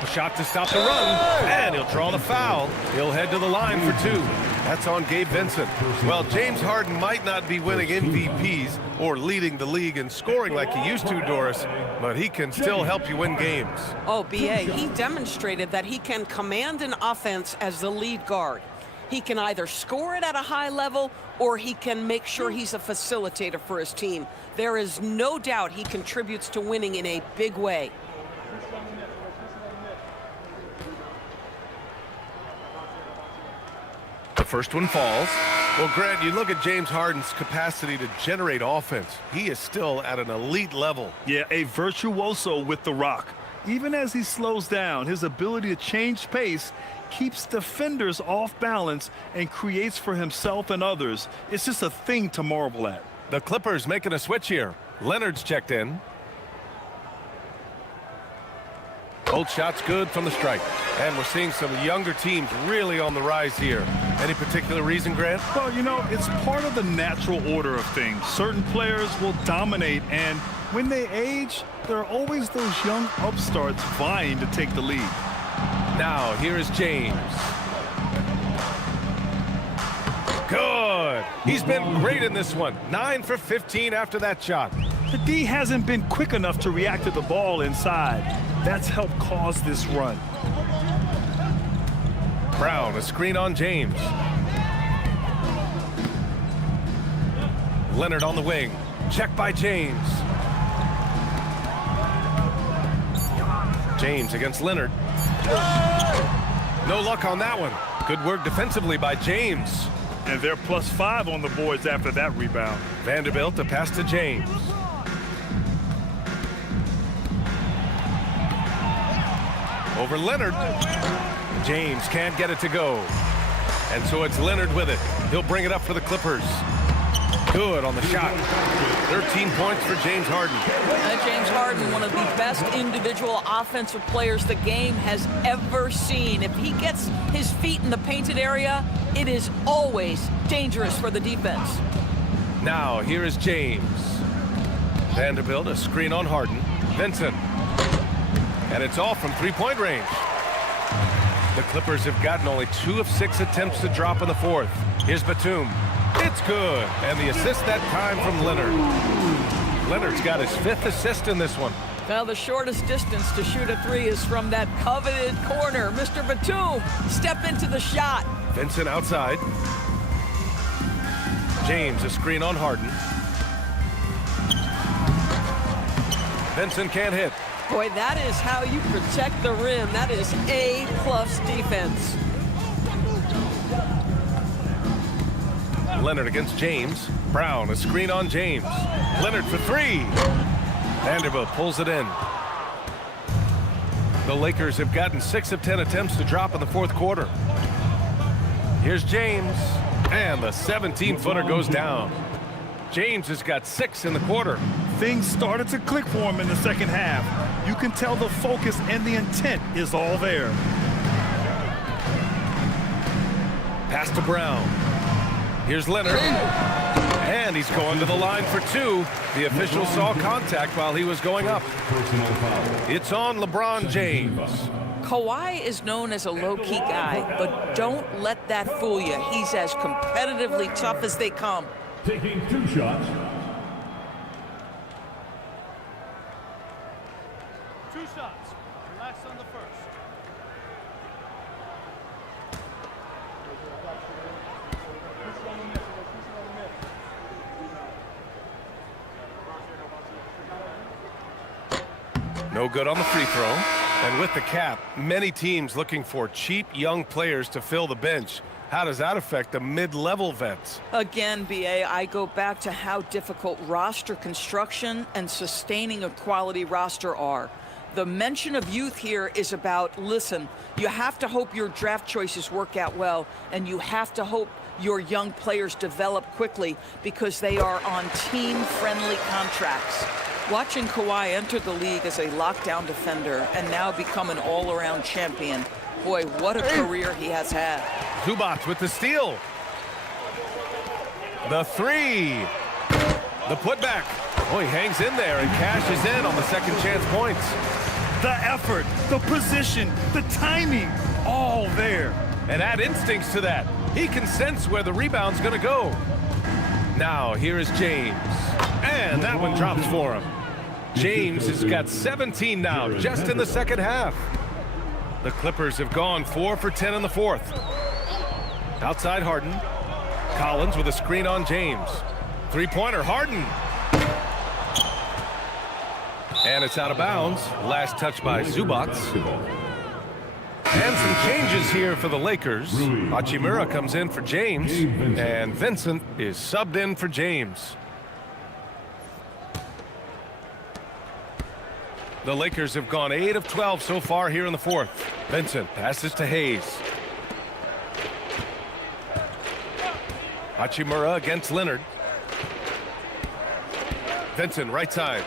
A shot to stop the run, and he'll draw the foul. He'll head to the line for 2. That's on Gabe Vincent. Well, James Harden might not be winning MVPs or leading the league in scoring like he used to, Doris, but he can still help you win games. Oh, B.A., he demonstrated that he can command an offense as the lead guard. He can either score it at a high level or he can make sure he's a facilitator for his team. There is no doubt he contributes to winning in a big way. The first one falls. Well, Grant, you look at James Harden's capacity to generate offense. He is still at an elite level. Yeah, a virtuoso with the rock. Even as he slows down, his ability to change pace keeps defenders off balance and creates for himself and others. It's just a thing to marvel at. The Clippers making a switch here. Leonard's checked in. Both shots good from the strike. And we're seeing some younger teams really on the rise here. Any particular reason, Grant? Well, you know, it's part of the natural order of things. Certain players will dominate, and when they age, there are always those young upstarts vying to take the lead. Now, here is James. Good. He's been great in this one. 9 for 15 after that shot. The D hasn't been quick enough to react to the ball inside. That's helped cause this run. Brown, a screen on James. Leonard on the wing. Check by James. James against Leonard. No luck on that one. Good work defensively by James. And they're +5 on the boards after that rebound. Vanderbilt, a pass to James. Over Leonard. James can't get it to go. And so it's Leonard with it. He'll bring it up for the Clippers. Good on the shot. 13 points for James Harden. James Harden, one of the best individual offensive players the game has ever seen. If he gets his feet in the painted area, it is always dangerous for the defense. Now, here is James. Vanderbilt, a screen on Harden. Vincent. And it's all from three-point range. The Clippers have gotten only 2 of 6 attempts to drop in the fourth. Here's Batum. It's good. And the assist that time from Leonard. Leonard's got his 5th assist in this one. Now the shortest distance to shoot a 3 is from that coveted corner. Mr. Batum, step into the shot. Vincent outside. James, a screen on Harden. Vincent can't hit. Boy, that is how you protect the rim. That is A+ defense. Leonard against James. Brown, a screen on James. Leonard for 3. Vanderbilt pulls it in. The Lakers have gotten 6 of 10 attempts to drop in the fourth quarter. Here's James. And the 17-footer goes down. James has got 6 in the quarter. Things started to click for him in the second half. You can tell the focus and the intent is all there. Pass to Brown. Here's Leonard. And he's going to the line for 2. The official saw contact while he was going up. It's on LeBron James. Kawhi is known as a low-key guy, but don't let that fool you. He's as competitively tough as they come. Taking 2 shots. 2 shots. Relax on the first. No good on the free throw. And with the cap, many teams looking for cheap young players to fill the bench. How does that affect the mid-level vets? Again, BA, I go back to how difficult roster construction and sustaining a quality roster are. The mention of youth here is about, listen, you have to hope your draft choices work out well, and you have to hope your young players develop quickly because they are on team-friendly contracts. Watching Kawhi enter the league as a lockdown defender and now become an all-around champion, boy, what a career he has had. Zubac with the steal. The 3. The putback. Oh, he hangs in there and cashes in on the second chance points. The effort, the position, the timing, all there. And add instincts to that. He can sense where the rebound's going to go. Now, here is James. And that one drops for him. James has got 17 now, just in the second half. The Clippers have gone 4 for 10 in the fourth. Outside Harden. Collins with a screen on James. Three-pointer, Harden. And it's out of bounds. Last touch by Zubac. And some changes here for the Lakers. Hachimura comes in for James, and Vincent is subbed in for James. The Lakers have gone 8 of 12 so far here in the fourth. Vincent passes to Hayes. Hachimura against Leonard. Vincent right side.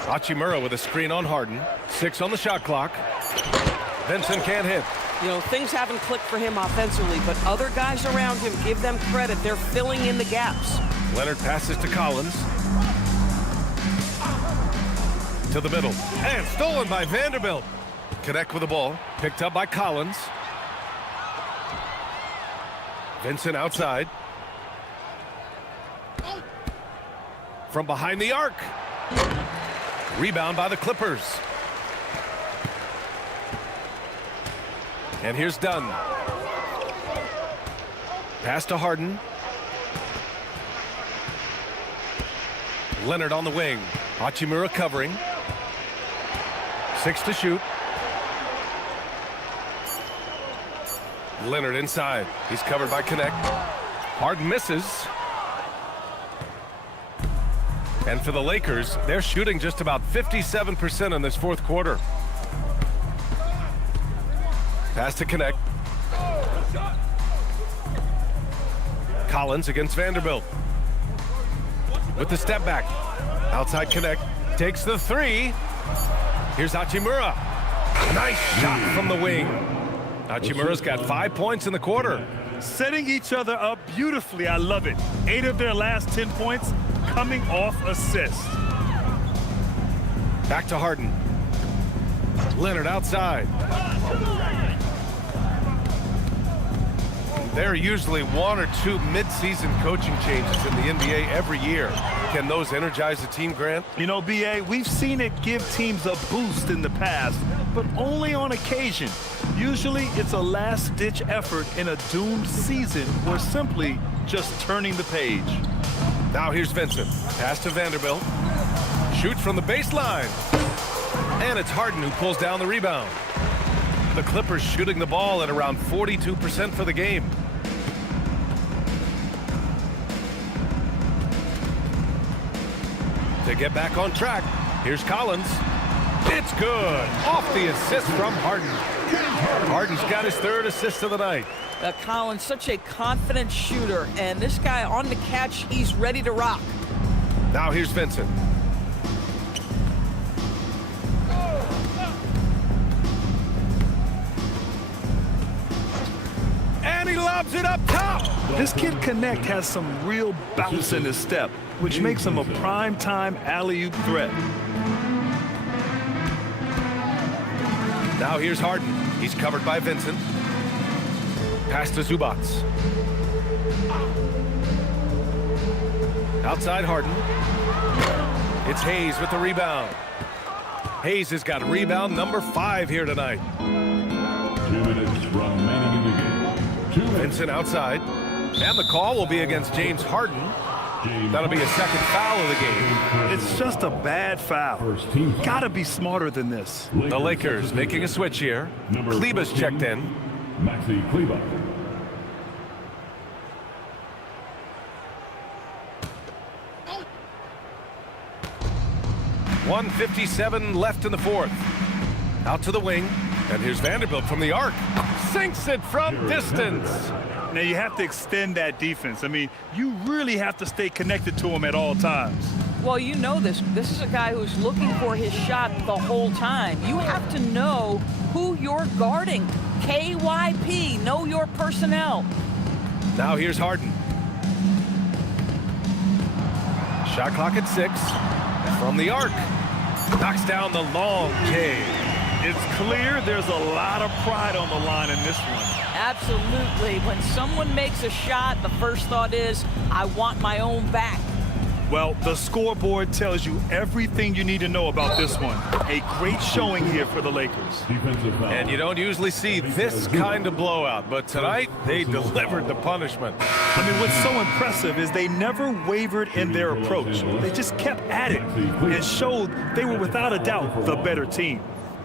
Hachimura with a screen on Harden. 6 on the shot clock. Vincent can't hit. You know, things haven't clicked for him offensively, but other guys around him, give them credit. They're filling in the gaps. Leonard passes to Collins. To the middle. And stolen by Vanderbilt. Connect with the ball. Picked up by Collins. Vincent outside. From behind the arc. Rebound by the Clippers. And here's Dunn. Pass to Harden. Leonard on the wing. Hachimura covering. 6 to shoot. Leonard inside. He's covered by Connect. Harden misses. And for the Lakers, they're shooting just about 57% in this fourth quarter. Pass to Connect. Collins against Vanderbilt. With the step back. Outside Connect. Takes the three. Here's Hachimura. Nice shot from the wing. Hachimura's got 5 points in the quarter. Setting each other up beautifully. I love it. 8 of their last 10 points coming off assists. Back to Harden. Leonard outside. There are usually 1 or 2 mid-season coaching changes in the NBA every year. Can those energize the team, Grant? You know, B.A., we've seen it give teams a boost in the past, but only on occasion. Usually it's a last-ditch effort in a doomed season or simply just turning the page. Now here's Vincent. Pass to Vanderbilt. Shoots from the baseline. And it's Harden who pulls down the rebound. The Clippers shooting the ball at around 42% for the game. To get back on track, here's Collins. It's good. Off the assist from Harden. Harden's got his 3rd assist of the night. Collins, such a confident shooter, and this guy on the catch, he's ready to rock. Now here's Vincent. And he lobs it up top. This kid Connect has some real bounce in his step, which makes him a prime-time alley-oop threat. Now here's Harden. He's covered by Vincent. Pass to Zubac. Outside Harden. It's Hayes with the rebound. Hayes has got rebound number 5 here tonight. 2 minutes remaining in the game. 2 minutes. Vincent outside. And the call will be against James Harden. That'll be a second foul of the game. It's just a bad foul. Gotta be smarter than this. The Lakers making a switch here. Kleba's checked in. Maxi Kleba. .157 left in the fourth. Out to the wing. And here's Vanderbilt from the arc. Sinks it from distance. Now you have to extend that defense. I mean, you really have to stay connected to him at all times. Well, you know this. This is a guy who's looking for his shot the whole time. You have to know who you're guarding. KYP, know your personnel. Now here's Harden. Shot clock at 6. From the arc. Knocks down the long K. It's clear there's a lot of pride on the line in this one. Absolutely. When someone makes a shot, the first thought is, I want my own back. Well, the scoreboard tells you everything you need to know about this one. A great showing here for the Lakers. Defensive foul. And you don't usually see this kind of blowout, but tonight they delivered the punishment. I mean, what's so impressive is they never wavered in their approach. They just kept at it and showed they were without a doubt the better team.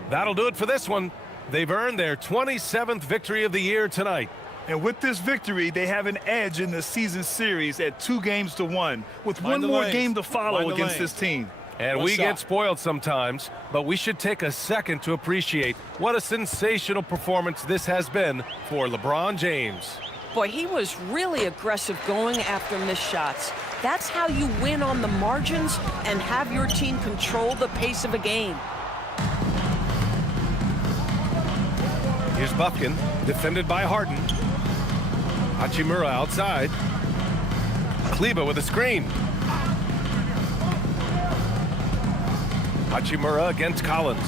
That'll do it for this one. They've earned their 27th victory of the year tonight. And with this victory, they have an edge in the season series at 2-1, with one more game to follow against this team. And we get spoiled sometimes, but we should take a second to appreciate what a sensational performance this has been for LeBron James. Boy, he was really aggressive going after missed shots. That's how you win on the margins and have your team control the pace of a game. Here's Buffkin, defended by Harden. Hachimura outside. Kleba with a screen. Hachimura against Collins.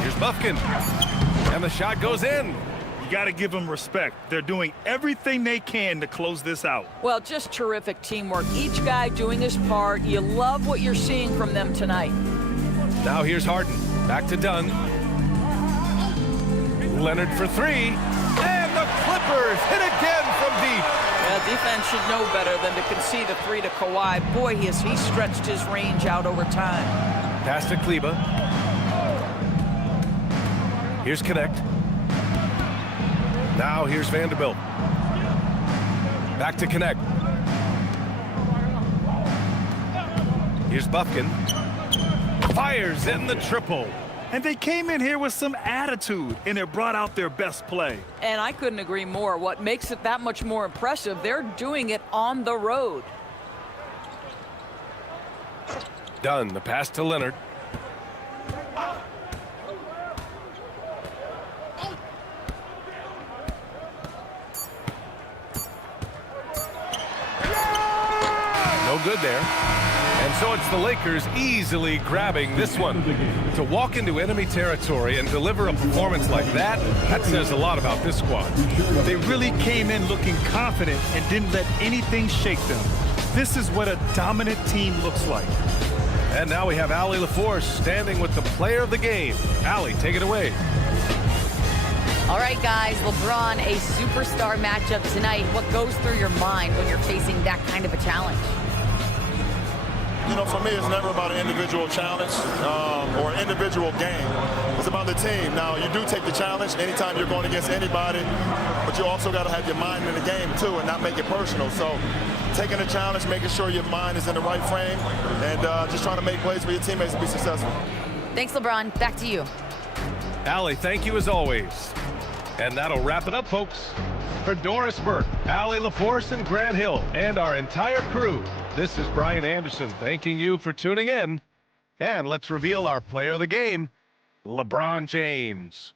Here's Buffkin. And the shot goes in. You got to give them respect. They're doing everything they can to close this out. Well, just terrific teamwork. Each guy doing his part. You love what you're seeing from them tonight. Now here's Harden. Back to Dunn. Leonard for three. And the Clippers hit again from deep. Yeah, defense should know better than to concede a three to Kawhi. Boy, he stretched his range out over time. Pass to Kleba. Here's Connect. Now here's Vanderbilt. Back to Connect. Here's Buffkin. Fires in the triple. And they came in here with some attitude, and it brought out their best play. And I couldn't agree more. What makes it that much more impressive, they're doing it on the road. Dunn, the pass to Leonard. No good there. And so it's the Lakers easily grabbing this one. To walk into enemy territory and deliver a performance like that, that says a lot about this squad. They really came in looking confident and didn't let anything shake them. This is what a dominant team looks like. And now we have Allie LaForce standing with the player of the game. Allie, take it away. All right, guys, LeBron, a superstar matchup tonight. What goes through your mind when you're facing that kind of a challenge? You know, for me, it's never about an individual challenge or an individual game. It's about the team. Now, you do take the challenge anytime you're going against anybody, but you also got to have your mind in the game, too, and not make it personal. So taking the challenge, making sure your mind is in the right frame, and just trying to make plays for your teammates to be successful. Thanks, LeBron. Back to you. Allie, thank you as always. And that'll wrap it up, folks. For Doris Burke, Allie LaForce, and Grant Hill, and our entire crew, this is Brian Anderson thanking you for tuning in. And let's reveal our player of the game, LeBron James.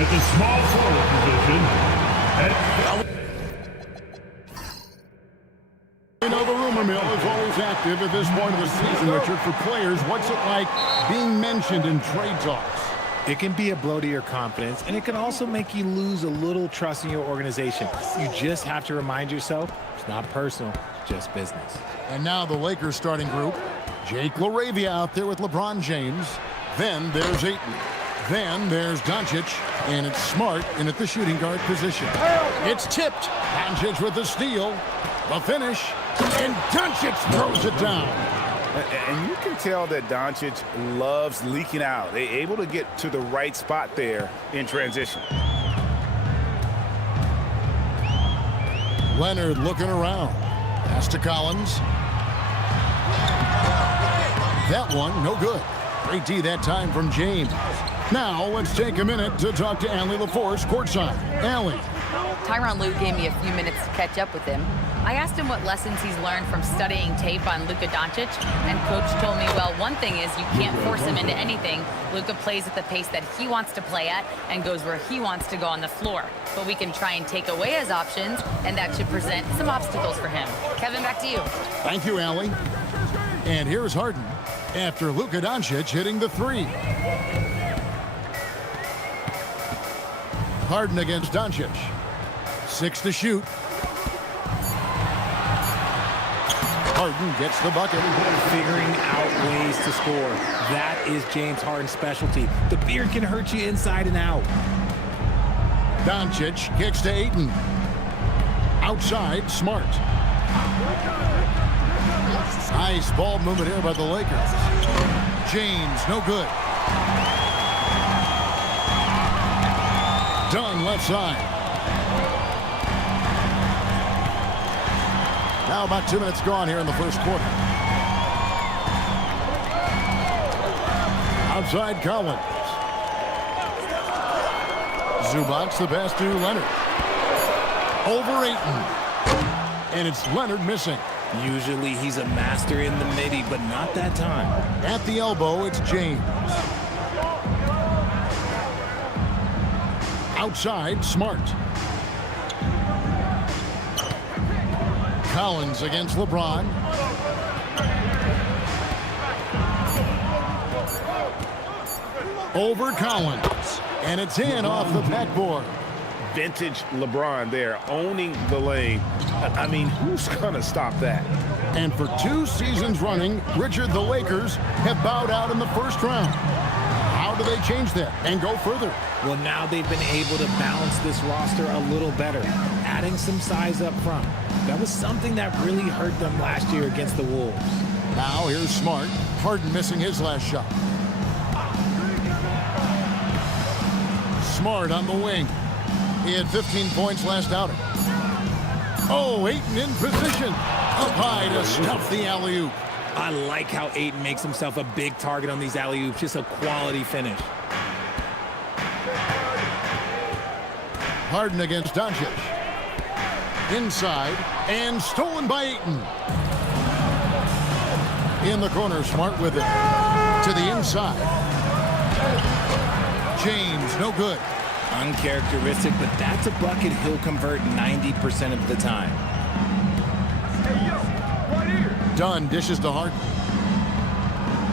At the small forward position, You know, the rumor mill is always active at this point of the season, Richard. For players, what's it like being mentioned in trade talks? It can be a blow to your confidence, and it can also make you lose a little trust in your organization. You just have to remind yourself it's not personal, just business. And now the Lakers starting group. Jake LaRavia out there with LeBron James. Then there's Ayton. Then there's Doncic, and it's Smart in at the shooting guard position. It's tipped. Doncic with the steal. The finish. And Doncic throws it down. And you can tell that Doncic loves leaking out. They're able to get to the right spot there in transition. Leonard looking around. Pass to Collins. That one, no good. Great D that time from James. Now, let's take a minute to talk to Allie LaForce courtside. Allie. Tyronn Lue gave me a few minutes to catch up with him. I asked him what lessons he's learned from studying tape on Luka Doncic, and Coach told me, well, one thing is you can't force him into anything. Luka plays at the pace that he wants to play at and goes where he wants to go on the floor. But we can try and take away his options, and that should present some obstacles for him. Kevin, back to you. Thank you, Allie. And here's Harden after Luka Doncic hitting the three. Harden against Doncic. 6 to shoot. Harden gets the bucket. Figuring out ways to score. That is James Harden's specialty. The beard can hurt you inside and out. Doncic kicks to Ayton. Outside, Smart. Nice ball movement here by the Lakers. James, no good. Dunn left side. Now about 2 minutes gone here in the first quarter. Outside Collins. Zubac the pass to Leonard. Over Ayton. And it's Leonard missing. Usually he's a master in the midi, but not that time. At the elbow, it's James. Outside, Smart. Collins against LeBron. Over Collins. And it's in off the backboard. Vintage LeBron there, owning the lane. I mean, who's going to stop that? And for 2 seasons running, Richard, the Lakers have bowed out in the first round. How do they change that and go further? Well, now they've been able to balance this roster a little better, adding some size up front. That was something that really hurt them last year against the Wolves. Now here's Smart. Harden missing his last shot. Smart on the wing. He had 15 points last outing. Oh, Ayton in position. Up high to stuff the alley-oop. I like how Ayton makes himself a big target on these alley-oops. Just a quality finish. Harden against Doncic. Inside and stolen by Ayton. In the corner, Smart with it. To the inside. James, no good. Uncharacteristic, but that's a bucket he'll convert 90% of the time. Dunn dishes to Harden.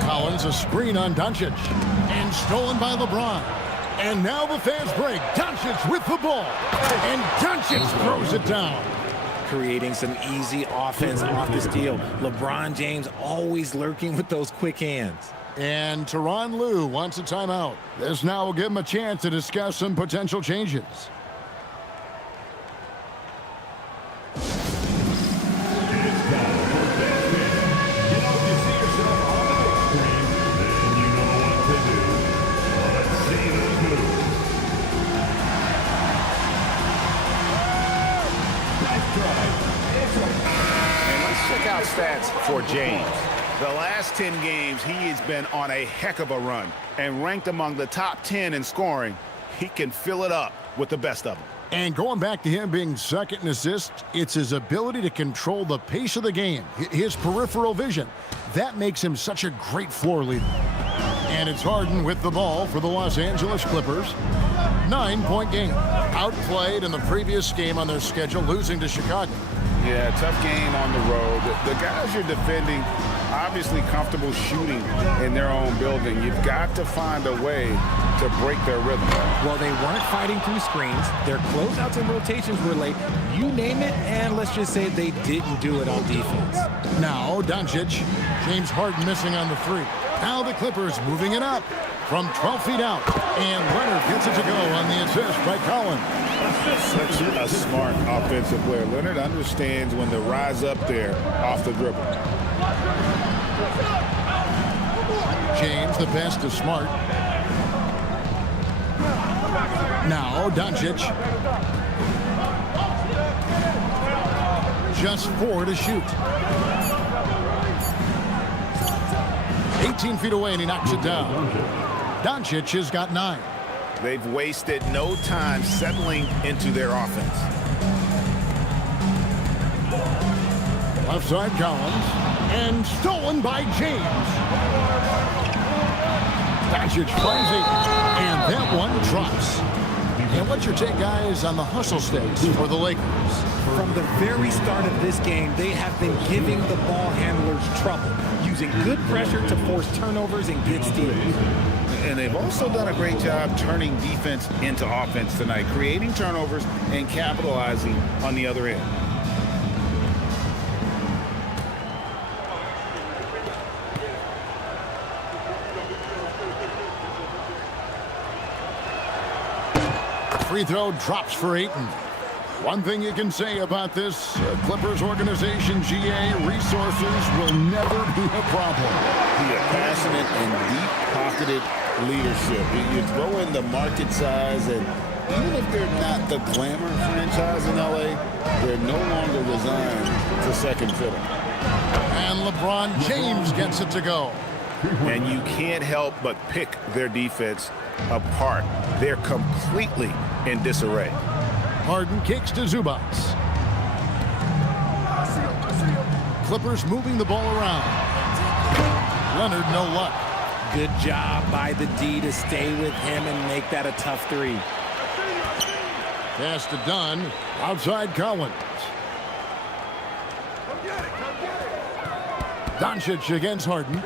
Collins a screen on Doncic. And stolen by LeBron. And now the fans break. Doncic with the ball. And Doncic throws it down. Creating some easy offense off the steal. LeBron James always lurking with those quick hands. And Tyronn Lue wants a timeout. This now will give him a chance to discuss some potential changes. Stats for James. The last 10 games, he has been on a heck of a run and ranked among the top 10 in scoring. He can fill it up with the best of them. And going back to him being second in assists, it's his ability to control the pace of the game, his peripheral vision. That makes him such a great floor leader. And it's Harden with the ball for the Los Angeles Clippers. 9-point game. Outplayed in the previous game on their schedule, losing to Chicago. Yeah, tough game on the road. The guys you're defending, obviously comfortable shooting in their own building. You've got to find a way to break their rhythm. Well, they weren't fighting through screens. Their closeouts and rotations were late. You name it, and let's just say they didn't do it on defense. Now, Doncic. James Harden missing on the three. Now the Clippers moving it up from 12 feet out. And Leonard gets it to go on the assist by Collins. Such a smart offensive player. Leonard understands when to rise up there off the dribble. James, the pass to Smart. Now Doncic. Just 4 to shoot. 18 feet away, and he knocks it down. Doncic has got 9. They've wasted no time settling into their offense. Left side Collins, and stolen by James. Doncic finds it, and that one drops. And what's your take, guys, on the hustle stakes for the Lakers? From the very start of this game, they have been giving the ball handlers trouble, using good pressure to force turnovers and get steals. And they've also done a great job turning defense into offense tonight, creating turnovers and capitalizing on the other end. Free throw drops for Ayton. One thing you can say about this Clippers organization, GA, resources will never be a problem. Passionate and deep-pocketed leadership. You throw in the market size, and even if they're not the glamour franchise in LA, they're no longer resigned to second fiddle. And LeBron James gets it to go. And you can't help but pick their defense apart. They're completely in disarray. Harden kicks to Zubac. Clippers moving the ball around. Leonard, no luck. Good job by the D to stay with him and make that a tough three. Pass to Dunn. Outside Collins. Doncic against Harden.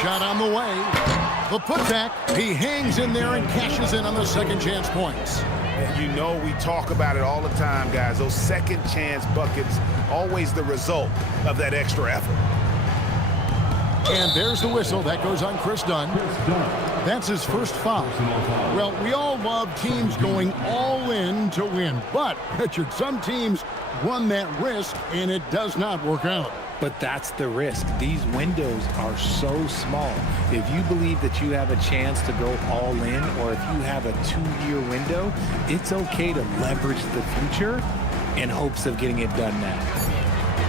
Shot on the way. The putback. He hangs in there and cashes in on the second chance points. And you know we talk about it all the time, guys. Those second chance buckets, always the result of that extra effort. And there's the whistle. That goes on Chris Dunn. That's his first foul. Well, we all love teams going all in to win. But, Richard, some teams run that risk, and it does not work out. But that's the risk. These windows are so small. If you believe that you have a chance to go all in, or if you have a 2-year window, it's okay to leverage the future in hopes of getting it done now.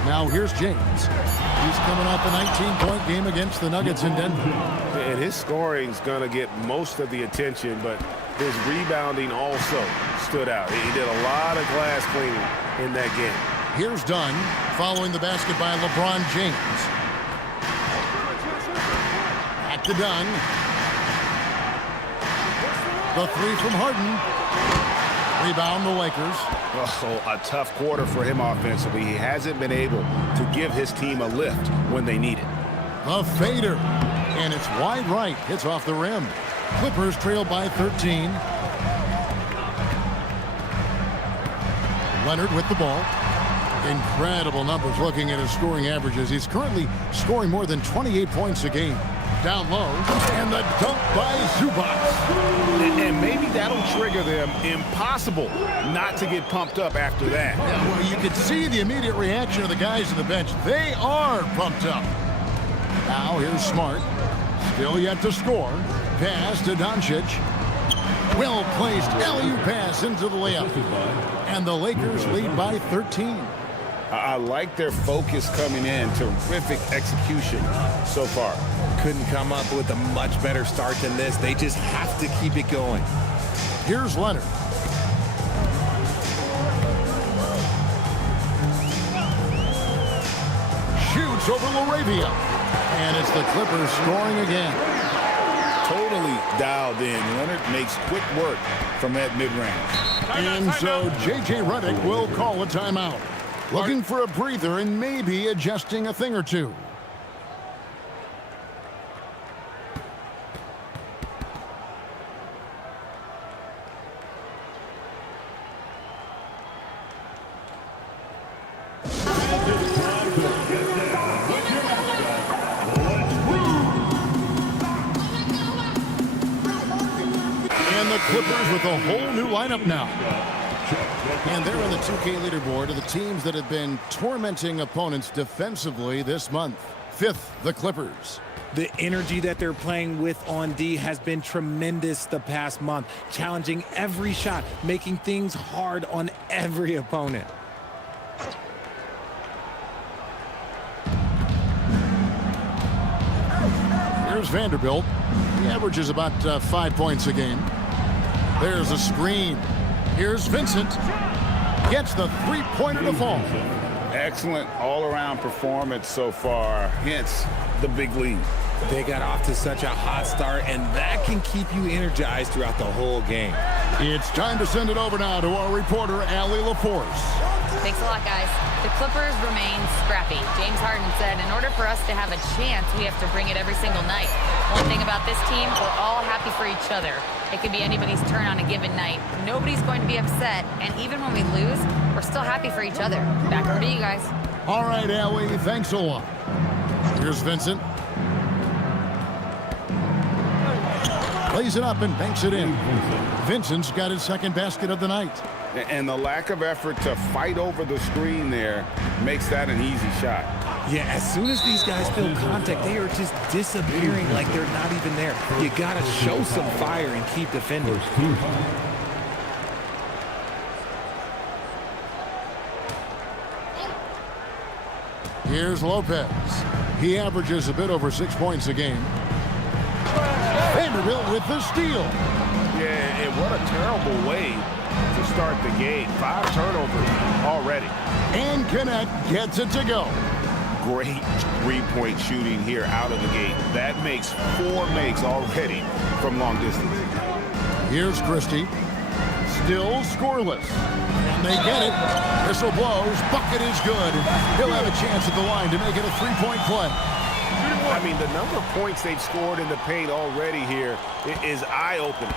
Now here's James. He's coming off a 19-point game against the Nuggets in Denver. And his scoring's going to get most of the attention, but his rebounding also stood out. He did a lot of glass cleaning in that game. Here's Dunn, following the basket by LeBron James. Back to Dunn. The three from Harden. Rebound the Lakers. Oh, a tough quarter for him offensively. He hasn't been able to give his team a lift when they need it. The fader. And it's wide right. Hits off the rim. Clippers trail by 13. Leonard with the ball. Incredible numbers looking at his scoring averages. He's currently scoring more than 28 points a game. Down low, and the dunk by Zubac. And maybe that'll trigger them. Impossible not to get pumped up after that. Yeah, well, you could see the immediate reaction of the guys on the bench. They are pumped up. Now here's Smart. Still yet to score. Pass to Doncic. Well-placed alley-oop pass into the layup. And the Lakers lead by 13. I like their focus coming in. Terrific execution so far. Couldn't come up with a much better start than this. They just have to keep it going. Here's Leonard. Phoenix over Laravia. And it's the Clippers scoring again. Totally dialed in. Leonard makes quick work from that mid-range. And so J.J. Redick will call a timeout. Looking for a breather and maybe adjusting a thing or two. Clippers with a whole new lineup now. And they're on the 2K leaderboard of the teams that have been tormenting opponents defensively this month. 5th, the Clippers. The energy that they're playing with on D has been tremendous the past month, challenging every shot, making things hard on every opponent. Here's Vanderbilt. He averages about 5 points a game. There's a screen. Here's Vincent. Gets the three-pointer to fall. Excellent all-around performance so far, hence the big lead. They got off to such a hot start, and that can keep you energized throughout the whole game. It's time to send it over now to our reporter, Allie LaForce. Thanks a lot, guys. The Clippers remain scrappy. James Harden said, in order for us to have a chance, we have to bring it every single night. One thing about this team, we're all happy for each other. It could be anybody's turn on a given night. Nobody's going to be upset, and even when we lose, we're still happy for each other. Back over to you guys. All right, Allie, thanks a lot. Here's Vincent. Plays it up and banks it in. Vincent's got his second basket of the night. And the lack of effort to fight over the screen there makes that an easy shot. Yeah, as soon as these guys feel contact, they are just disappearing like they're not even there. You got to show some fire and keep defending. Here's Lopez. He averages a bit over 6 points a game. Vanderbilt with the steal. Yeah, and what a terrible way to start the game. 5 turnovers already. And Kennett gets it to go. Great three-point shooting here out of the gate. That makes 4 makes already from long distance. Here's Christie. Still scoreless. And they get it. Whistle blows. Bucket is good. He'll have a chance at the line to make it a 3-point play. I mean, the number of points they've scored in the paint already here is eye-opening.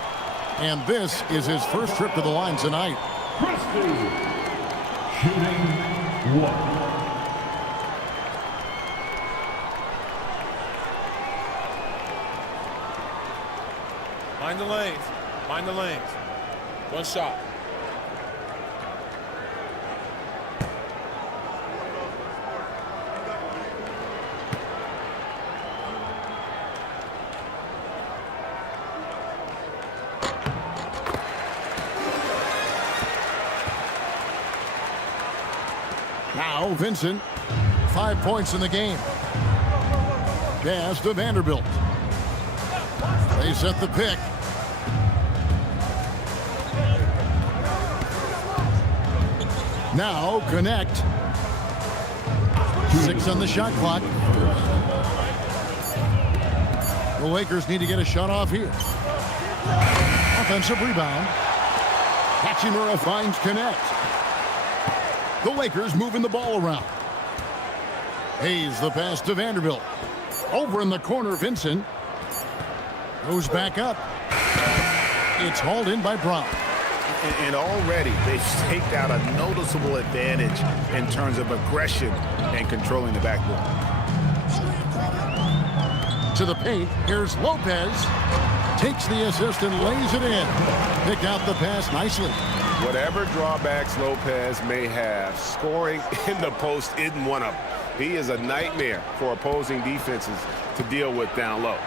And this is his first trip to the line tonight. Christie, shooting 1. Mind the lanes. Mind the lanes. One shot. Now Vincent, 5 points in the game. Pass to Vanderbilt. They set the pick. Now connect. 6 on the shot clock. The Lakers need to get a shot off here. Offensive rebound. Hachimura finds Connect. The Lakers moving the ball around. Hayes the pass to Vanderbilt. Over in the corner, Vincent. Goes back up. It's hauled in by Brown. And already they've staked out a noticeable advantage in terms of aggression and controlling the backboard. To the paint, here's Lopez. Takes the assist and lays it in. Picked out the pass nicely. Whatever drawbacks Lopez may have, scoring in the post isn't one of them. He is a nightmare for opposing defenses to deal with down low.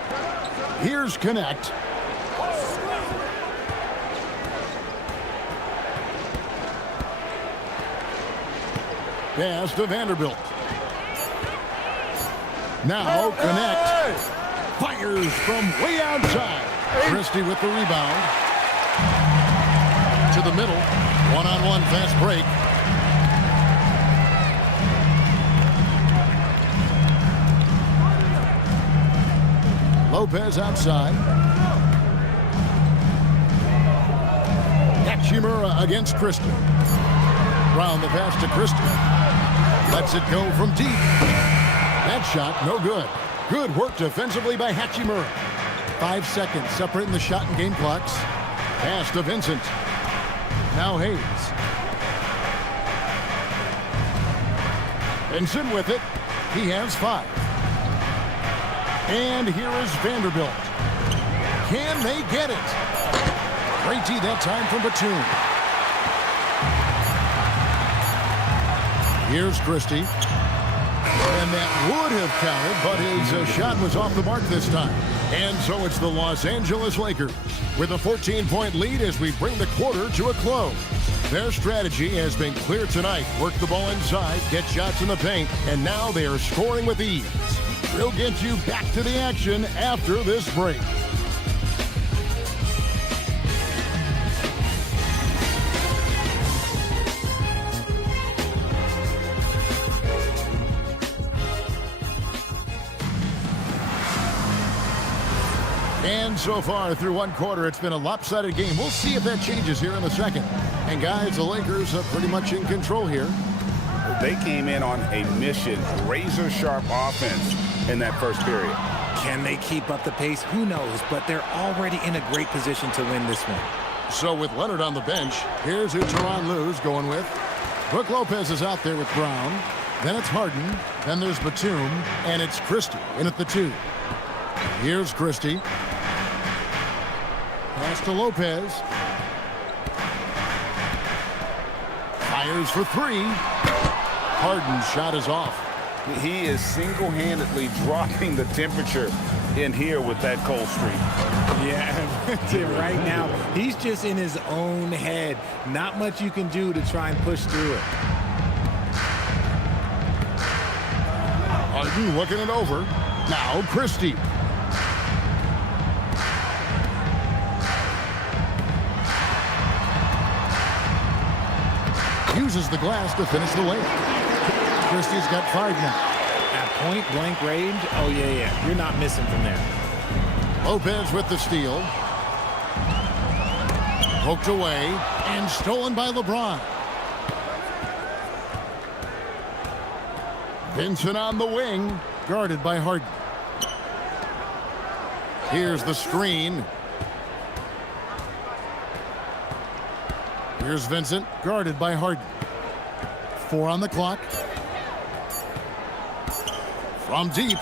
Here's Connect. Pass to Vanderbilt. Now Connect. Fires from way outside. Christie with the rebound. To the middle. One-on-one fast break. Lopez outside. Hachimura against Christie. Round the pass to Christie. Lets it go from deep. That shot, no good. Good work defensively by Hachimura. 5 seconds separating the shot and game clocks. Pass to Vincent. Now Hayes. Vincent with it. He has 5. And here is Vanderbilt. Can they get it? Great D that time from Batum. Here's Christie. And that would have counted, but his shot was off the mark this time. And so it's the Los Angeles Lakers with a 14-point lead as we bring the quarter to a close. Their strategy has been clear tonight. Work the ball inside, get shots in the paint, and now they are scoring with ease. We'll get you back to the action after this break. And so far through one quarter, it's been a lopsided game. We'll see if that changes here in the second. And guys, the Lakers are pretty much in control here. They came in on a mission, razor-sharp offense in that first period. Can they keep up the pace? Who knows, but they're already in a great position to win this one. So with Leonard on the bench, here's who Tyronn Lue's going with. Brook Lopez is out there with Brown. Then it's Harden. Then there's Batum. And it's Christie in at the 2. Here's Christie. Pass to Lopez. Fires for 3. Harden's shot is off. He is single-handedly dropping the temperature in here with that cold streak. Yeah, right now, he's just in his own head. Not much you can do to try and push through it. Harden looking it over. Now Christie. Uses the glass to finish the lane. Christie's got 5 now. At point-blank range, oh, yeah. You're not missing from there. Lopez with the steal. Poked away and stolen by LeBron. Vincent on the wing, guarded by Harden. Here's the screen. Here's Vincent, guarded by Harden. 4 on the clock. From deep.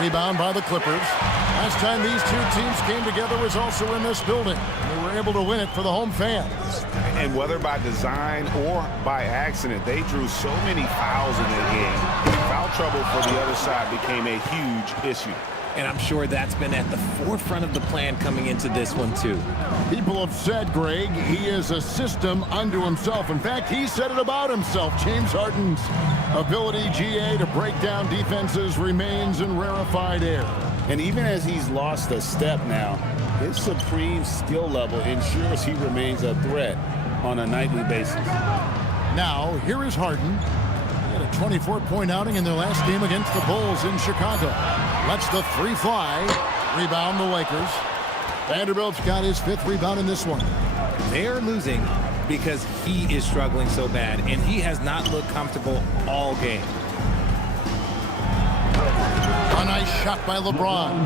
Rebound by the Clippers. Last time these two teams came together was also in this building. They were able to win it for the home fans. And whether by design or by accident, they drew so many fouls in that game. Foul trouble for the other side became a huge issue. And I'm sure that's been at the forefront of the plan coming into this one, too. People have said, Greg, he is a system unto himself. In fact, he said it about himself. James Harden's ability, GA, to break down defenses remains in rarefied air. And even as he's lost a step now, his supreme skill level ensures he remains a threat on a nightly basis. Now, here is Harden. He had a 24-point outing in their last game against the Bulls in Chicago. Lets the 3 fly. Rebound the Lakers. Vanderbilt's got his 5th rebound in this one. They're losing because he is struggling so bad, and he has not looked comfortable all game. A nice shot by LeBron.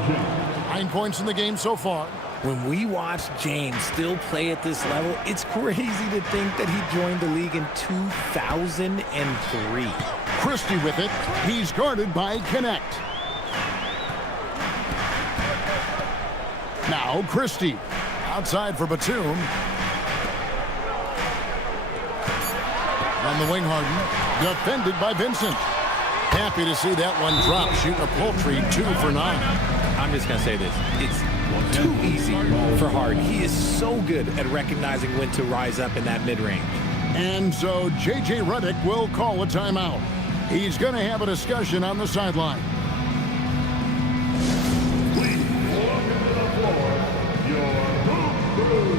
9 points in the game so far. When we watch James still play at this level, it's crazy to think that he joined the league in 2003. Christie with it. He's guarded by Connect. Now Christie. Outside for Batum. On the wing, Harden. Defended by Vincent. Happy to see that one drop. Shooting a paltry 2 for 9. I'm just going to say this. It's too easy for Harden. He is so good at recognizing when to rise up in that mid-range. And so J.J. Redick will call a timeout. He's going to have a discussion on the sideline. Please welcome to the floor your hoop crew.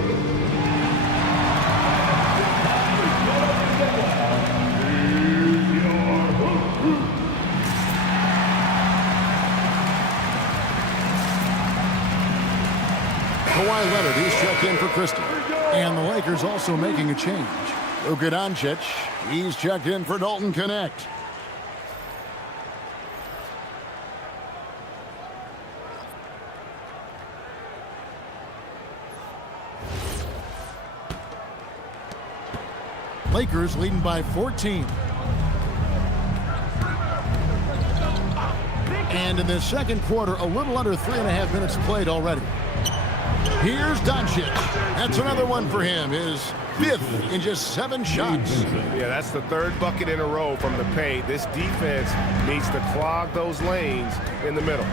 Kawhi Leonard, he's checked in for Christie. And the Lakers also making a change. Luka Doncic, he's checked in for Dalton Connect. Lakers leading by 14. And in the second quarter, a little under 3.5 minutes played already. Here's Doncic. That's another one for him. His 5th in just 7 shots. Yeah, that's the 3rd bucket in a row from the paint. This defense needs to clog those lanes in the middle.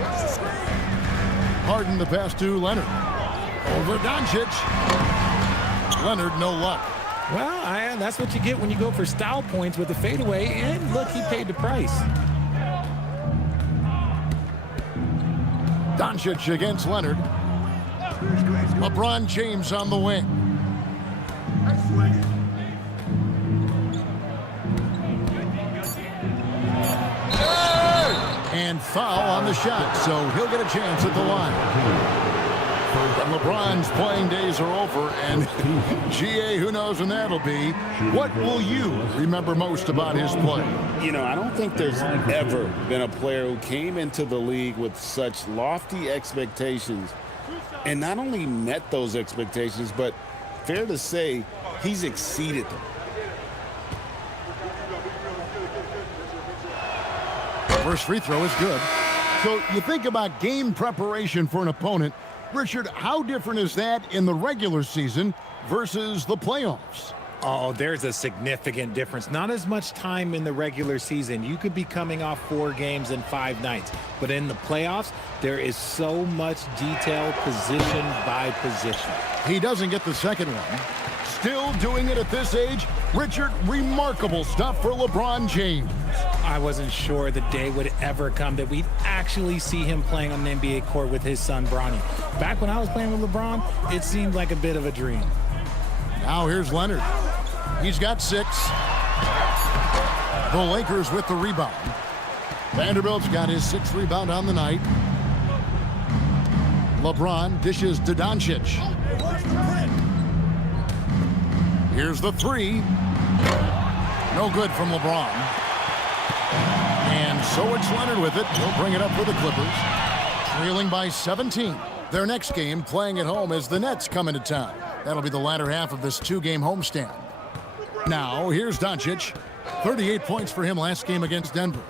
Harden the pass to Leonard. Over Doncic. Leonard, no luck. Well, that's what you get when you go for style points with the fadeaway. And look, he paid the price. Doncic against Leonard. LeBron James on the wing. And foul on the shot, so he'll get a chance at the line. And LeBron's playing days are over, and GA, who knows when that'll be. What will you remember most about his play? You know, I don't think there's ever been a player who came into the league with such lofty expectations and not only met those expectations, but fair to say, he's exceeded them. First free throw is good. So you think about game preparation for an opponent. Richard, how different is that in the regular season versus the playoffs? Oh, there's a significant difference. Not as much time in the regular season. You could be coming off 4 games in 5 nights. But in the playoffs, there is so much detail position by position. He doesn't get the second one. Still doing it at this age. Richard, remarkable stuff for LeBron James. I wasn't sure the day would ever come that we'd actually see him playing on an NBA court with his son, Bronny. Back when I was playing with LeBron, it seemed like a bit of a dream. Now here's Leonard. He's got 6. The Lakers with the rebound. Vanderbilt's got his 6th rebound on the night. LeBron dishes to Doncic. Here's the 3. No good from LeBron. And so it's Leonard with it. He'll bring it up for the Clippers. Trailing by 17. Their next game playing at home as the Nets come into town. That'll be the latter half of this 2-game homestand. Now, here's Doncic. 38 points for him last game against Denver.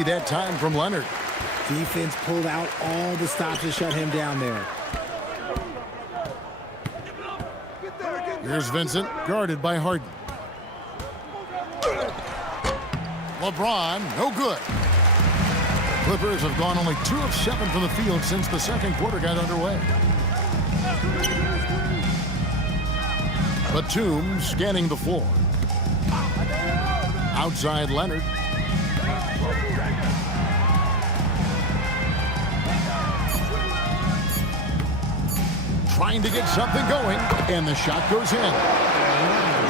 Great that time from Leonard. Defense pulled out all the stops to shut him down there. Here's Vincent, guarded by Harden. LeBron, no good. Clippers have gone only 2 of 7 from the field since the second quarter got underway. Batum scanning the floor. Outside Leonard. Trying to get something going, and the shot goes in.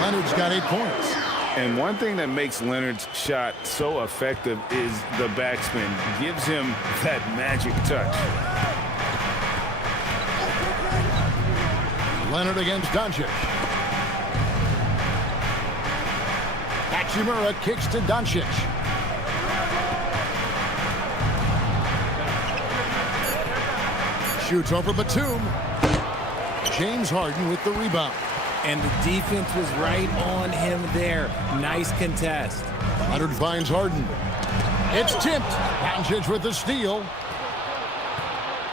Leonard's got 8 points. And one thing that makes Leonard's shot so effective is the backspin. Gives him that magic touch. Leonard against Doncic. Hachimura kicks to Doncic. Shoots over Batum. James Harden with the rebound. And the defense was right on him there. Nice contest. Leonard finds Harden. It's tipped. Doncic with the steal.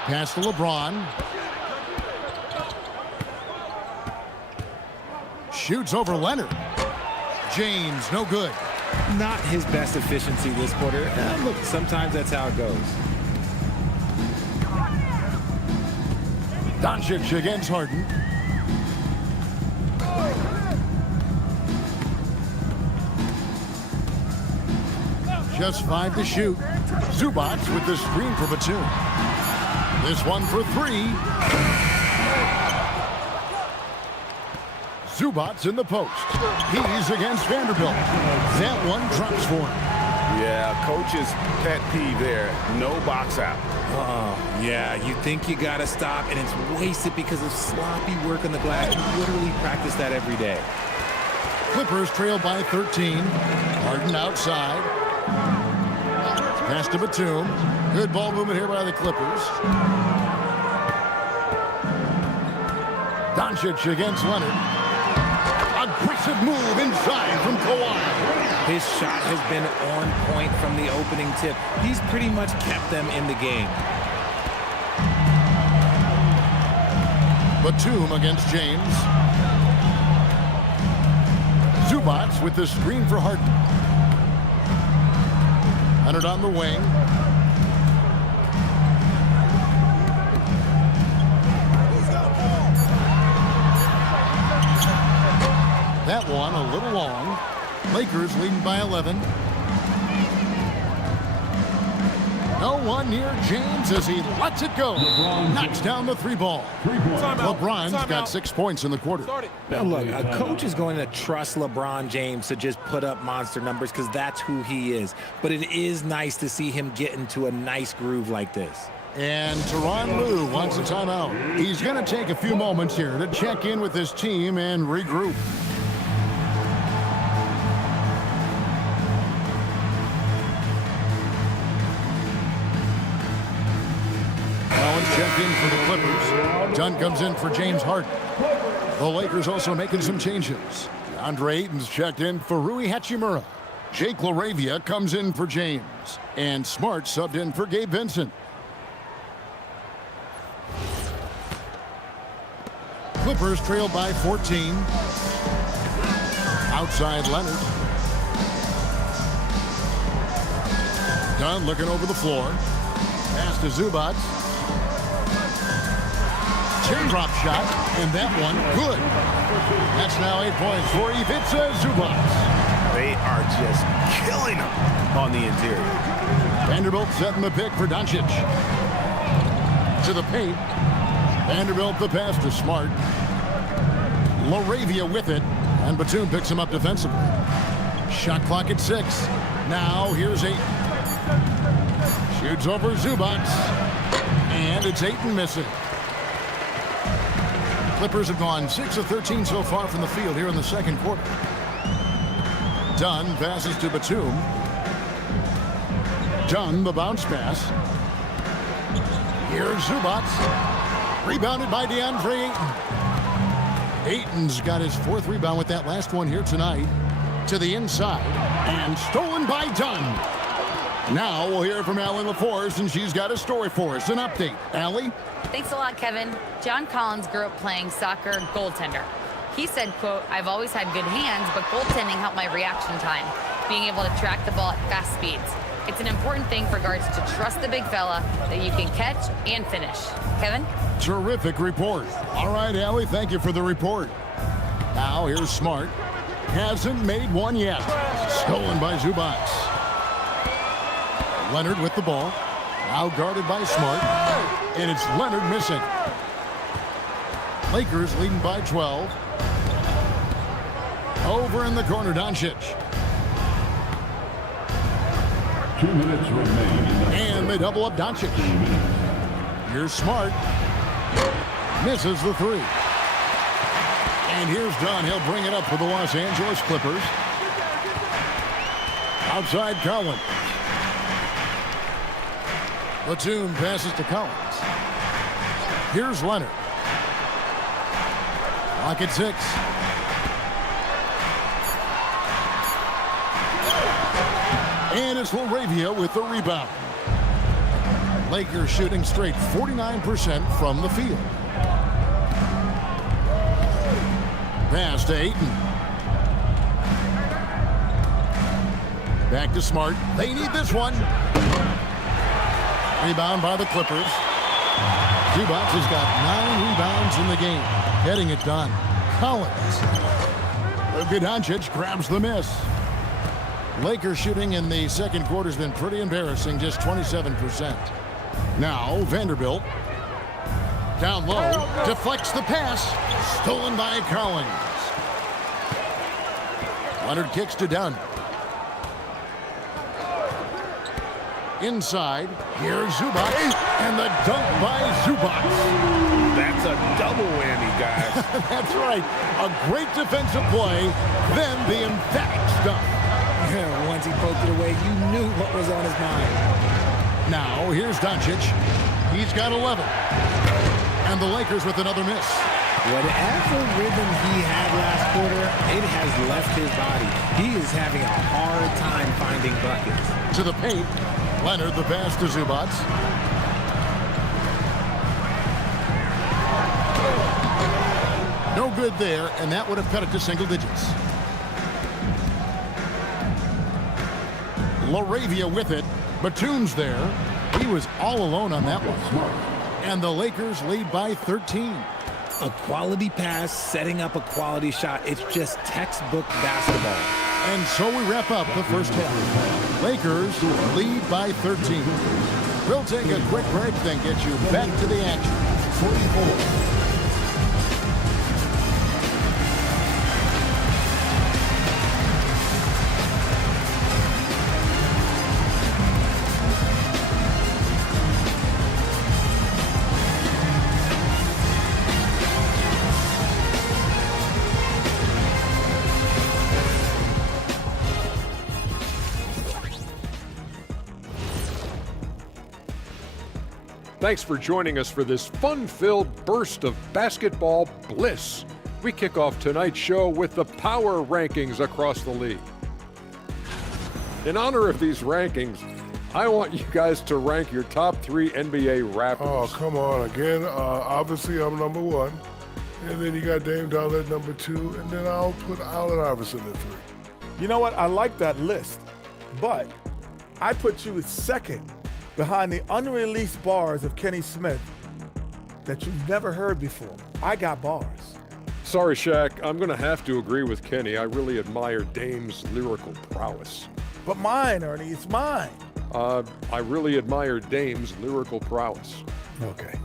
Pass to LeBron. Shoots over Leonard. James, no good. Not his best efficiency this quarter. Look, sometimes that's how it goes. Doncic against Harden. Just 5 to shoot. Zubac with the screen for Batum. This one for 3. Zubac in the post. He's against Vanderbilt. That one drops for him. Yeah, coach's pet peeve there. No box out. Oh, yeah, you think you got to stop, and it's wasted because of sloppy work on the glass. You literally practice that every day. Clippers trail by 13. Harden outside. Pass to Batum. Good ball movement here by the Clippers. Doncic against Leonard. Aggressive move inside from Kawhi. His shot has been on point from the opening tip. He's pretty much kept them in the game. Batum against James. Zubac with the screen for Harden. Leonard on the wing. That one a little long. Lakers leading by 11. No one near James as he lets it go. Knocks down the three ball. LeBron's got 6 points in the quarter. Now look, a coach is going to trust LeBron James to just put up monster numbers because that's who he is. But it is nice to see him get into a nice groove like this. And Tyronn Lue wants a timeout. He's going to take a few moments here to check in with his team and regroup. Check in for the Clippers. Dunn comes in for James Harden. The Lakers also making some changes. DeAndre Ayton's checked in for Rui Hachimura. Jake LaRavia comes in for James. And Smart subbed in for Gabe Vincent. Clippers trail by 14. Outside Leonard. Dunn looking over the floor. Pass to Zubac. Teardrop shot, and that one good. That's now 8 points for Ivica Zubac. They are just killing him on the interior. Vanderbilt setting the pick for Doncic. To the paint. Vanderbilt the pass to Smart. LaRavia with it, and Batum picks him up defensively. Shot clock at 6. Now here's Ayton. Shoots over Zubac, and it's Ayton missing. Clippers have gone 6 of 13 so far from the field here in the second quarter. Dunn passes to Batum. Dunn, the bounce pass. Here's Zubac. Rebounded by DeAndre Ayton. Ayton's got his 4th rebound with that last one here tonight. To the inside. And stolen by Dunn. Now we'll hear from Allie LaForce, and she's got a story for us. An update. Allie? Thanks a lot, Kevin. John Collins grew up playing soccer goaltender. He said, quote, "I've always had good hands, but goaltending helped my reaction time, being able to track the ball at fast speeds. It's an important thing for guards to trust the big fella that you can catch and finish." Kevin? Terrific report. All right, Allie, thank you for the report. Now here's Smart. Hasn't made one yet. Stolen by Zubac. Leonard with the ball. Now guarded by Smart. And it's Leonard missing. Lakers leading by 12. Over in the corner, Doncic. 2 minutes remaining. And they double up Doncic. Here's Smart. Misses the 3. And here's Dunn. He'll bring it up for the Los Angeles Clippers. Outside Collins. Batum passes to Collins. Here's Leonard. Clock at 6. And it's LaRavia with the rebound. Lakers shooting straight 49% from the field. Pass to Ayton. Back to Smart. They need this one. Rebound by the Clippers. Zubac has got 9 rebounds in the game. Getting it done. Collins. Luka Doncic grabs the miss. Lakers shooting in the second quarter has been pretty embarrassing, just 27%. Now Vanderbilt. Down low. Deflects the pass. Stolen by Collins. Leonard kicks to Dunn. Inside, here's Zubac, and the dunk by Zubac. That's a double whammy, guys. That's right. A great defensive play, then the emphatic stuff. Once he poked it away, you knew what was on his mind. Now, here's Doncic. He's got 11. And the Lakers with another miss. Whatever rhythm he had last quarter, it has left his body. He is having a hard time finding buckets. To the paint. Leonard, the pass to Zubac. No good there, and that would have cut it to single digits. LaRavia with it. Batum's there. He was all alone on that one. And the Lakers lead by 13. A quality pass, setting up a quality shot. It's just textbook basketball. And so we wrap up the first half. Lakers lead by 13. We'll take a quick break, then get you back to the action. 44. Thanks for joining us for this fun-filled burst of basketball bliss. We kick off tonight's show with the power rankings across the league. In honor of these rankings, I want you guys to rank your top 3 NBA Raptors. Oh, come on. Again, obviously I'm number 1. And then you got Dame Dollar at number 2. And then I'll put Allen Iverson at 3. You know what? I like that list. But I put you at second behind the unreleased bars of Kenny Smith that you've never heard before. I got bars. Sorry, Shaq. I'm going to have to agree with Kenny. I really admire Dame's lyrical prowess. But mine, Ernie, it's mine. I really admire Dame's lyrical prowess. Okay.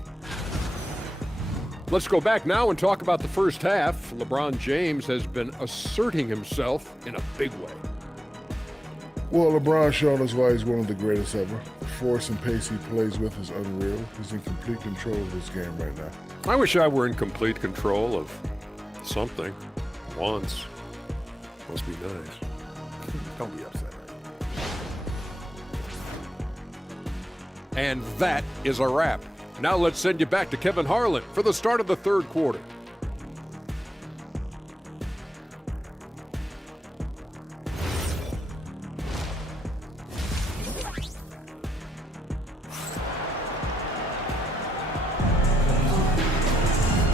Let's go back now and talk about the first half. LeBron James has been asserting himself in a big way. Well, LeBron's shown us why he's one of the greatest ever. The force and pace he plays with is unreal. He's in complete control of this game right now. I wish I were in complete control of something once. Must be nice. Don't be upset. And that is a wrap. Now let's send you back to Kevin Harlan for the start of the third quarter.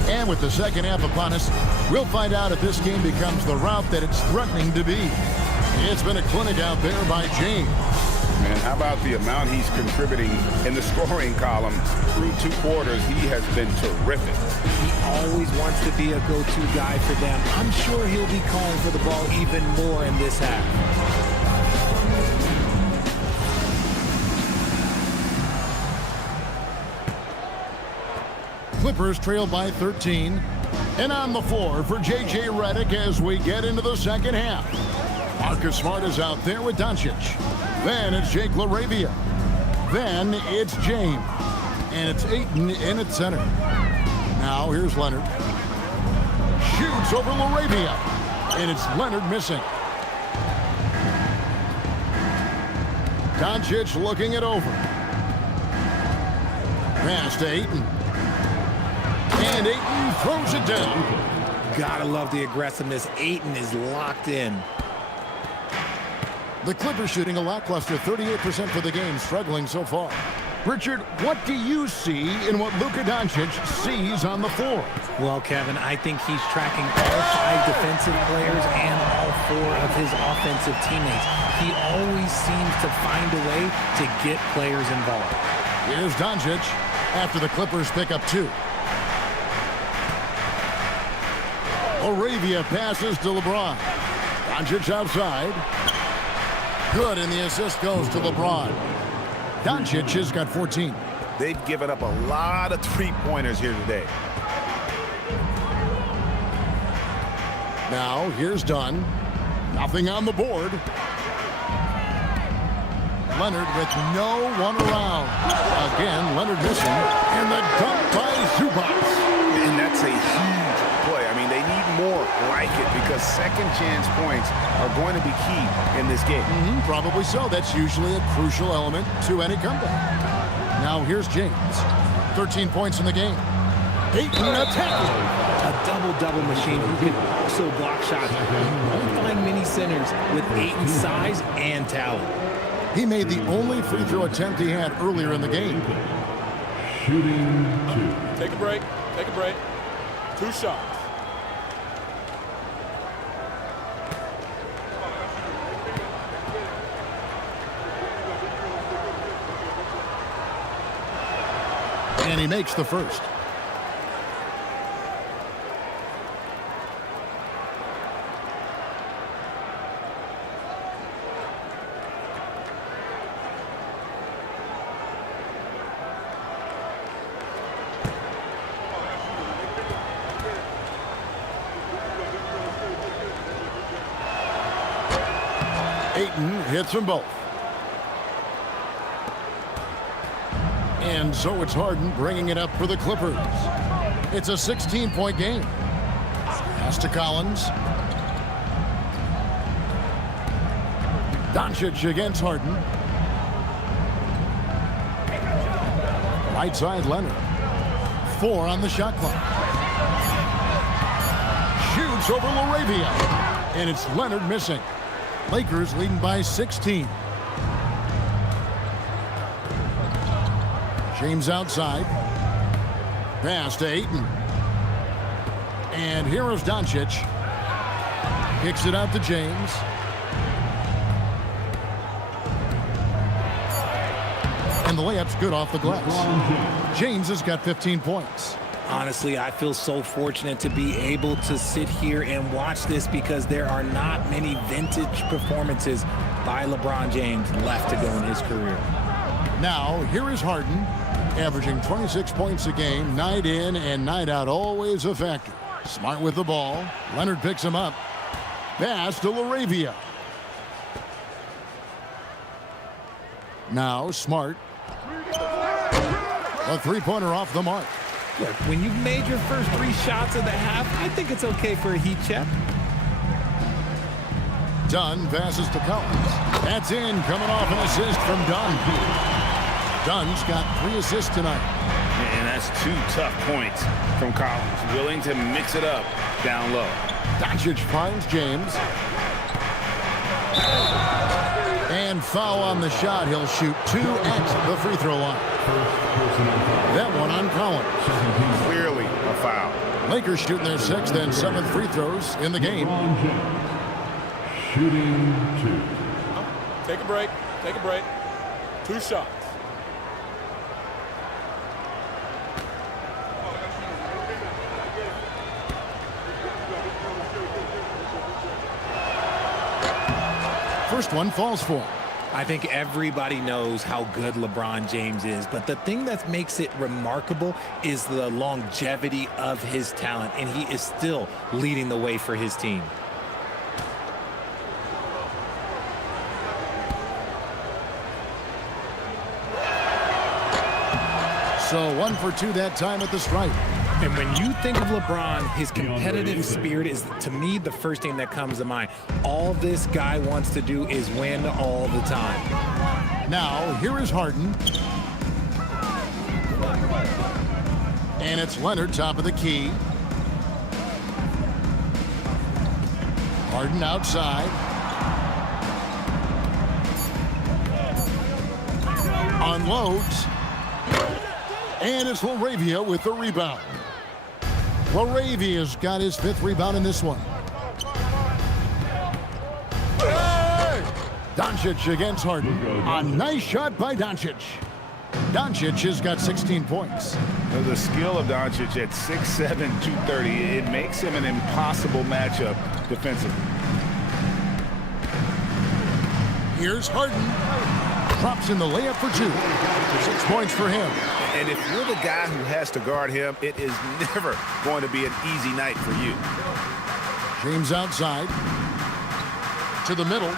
And with the second half upon us, we'll find out if this game becomes the route that it's threatening to be. It's been a clinic out there by James. Man, how about the amount he's contributing in the scoring column through 2 quarters? He has been terrific. He always wants to be a go-to guy for them. I'm sure he'll be calling for the ball even more in this half. Clippers trail by 13. And on the floor for J.J. Redick as we get into the second half. Marcus Smart is out there with Doncic. Then it's Jake LaRavia. Then it's James. And it's Ayton in at center. Now here's Leonard. Shoots over LaRavia. And it's Leonard missing. Doncic looking it over. Pass to Ayton. And Ayton throws it down. Gotta love the aggressiveness. Ayton is locked in. The Clippers shooting a lackluster 38% for the game, struggling so far. Richard, what do you see in what Luka Doncic sees on the floor? Well, Kevin, I think he's tracking all 5 defensive players and all 4 of his offensive teammates. He always seems to find a way to get players involved. Here's Doncic after the Clippers pick up 2. LaRavia passes to LeBron. Doncic outside. Good, and the assist goes to LeBron. Doncic has got 14. They've given up a lot of three-pointers here today. Now, here's Dunn. Nothing on the board. Leonard with no one around. Again, Leonard missing. And the dunk by Zubac. And that's a huge play. I mean, they need more like it because second chance points are going to be key in this game. Probably so. That's usually a crucial element to any comeback. Now here's James. 13 points in the game. Ayton attacking. A double-double machine who can also block shots. You won't find many centers with Ayton's size and talent. He made the only free throw attempt he had earlier in the game. Shooting 2. Take a break. Take a break. 2 shots. And he makes the first. Ayton hits them both. And so it's Harden bringing it up for the Clippers. It's a 16-point game. Pass to Collins. Doncic against Harden. Right side, Leonard. 4 on the shot clock. Shoots over LaRavia. And it's Leonard missing. Lakers leading by 16. James outside. Pass to Ayton. And here is Doncic. Kicks it out to James. And the layup's good off the glass. James has got 15 points. Honestly, I feel so fortunate to be able to sit here and watch this because there are not many vintage performances by LeBron James left to go in his career. Now, here is Harden, averaging 26 points a game, night in and night out, always a factor. Smart with the ball. Leonard picks him up. Pass to LaRavia. Now, Smart. A three-pointer off the mark. Look, when you've made your first 3 shots of the half, I think it's okay for a heat check. Dunn passes to Collins. That's in, coming off an assist from Dunn. Dunn's got 3 assists tonight. And that's 2 tough points from Collins. Willing to mix it up down low. Doncic finds James. And foul on the shot. He'll shoot 2 at the free throw line. That one on Collins. Clearly a foul. Lakers shooting their 6th and 7th free throws in the game. Shooting 2. Take a break. Take a break. 2 shots. First one falls for him. I think everybody knows how good LeBron James is, but the thing that makes it remarkable is the longevity of his talent, and he is still leading the way for his team. So 1 for 2 that time at the stripe. And when you think of LeBron, his competitive spirit is, to me, the first thing that comes to mind. All this guy wants to do is win all the time. Now, here is Harden. And it's Leonard, top of the key. Harden outside. Unloads. And it's LaRavia with the rebound. LaRavia's got his 5th rebound in this one. Doncic against Harden. A nice shot by Doncic. Doncic has got 16 points. The skill of Doncic at 6'7", 230, it makes him an impossible matchup defensively. Here's Harden. Drops in the layup for 2. 6 points for him. And if you're the guy who has to guard him, it is never going to be an easy night for you. James outside. To the middle.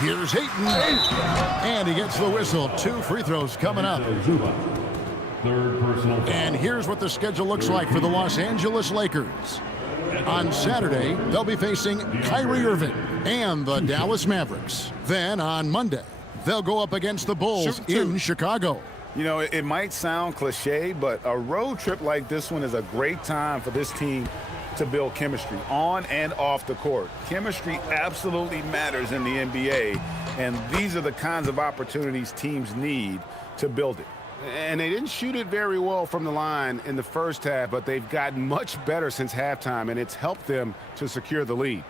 Here's Ayton. And he gets the whistle. 2 free throws coming up. Third personal foul. And here's what the schedule looks like for the Los Angeles Lakers. On Saturday, they'll be facing Kyrie Irving and the Dallas Mavericks. Then on Monday, they'll go up against the Bulls in Chicago. You know, it might sound cliche, but a road trip like this one is a great time for this team to build chemistry on and off the court. Chemistry absolutely matters in the NBA, and these are the kinds of opportunities teams need to build it. And they didn't shoot it very well from the line in the first half, but they've gotten much better since halftime, and it's helped them to secure the lead.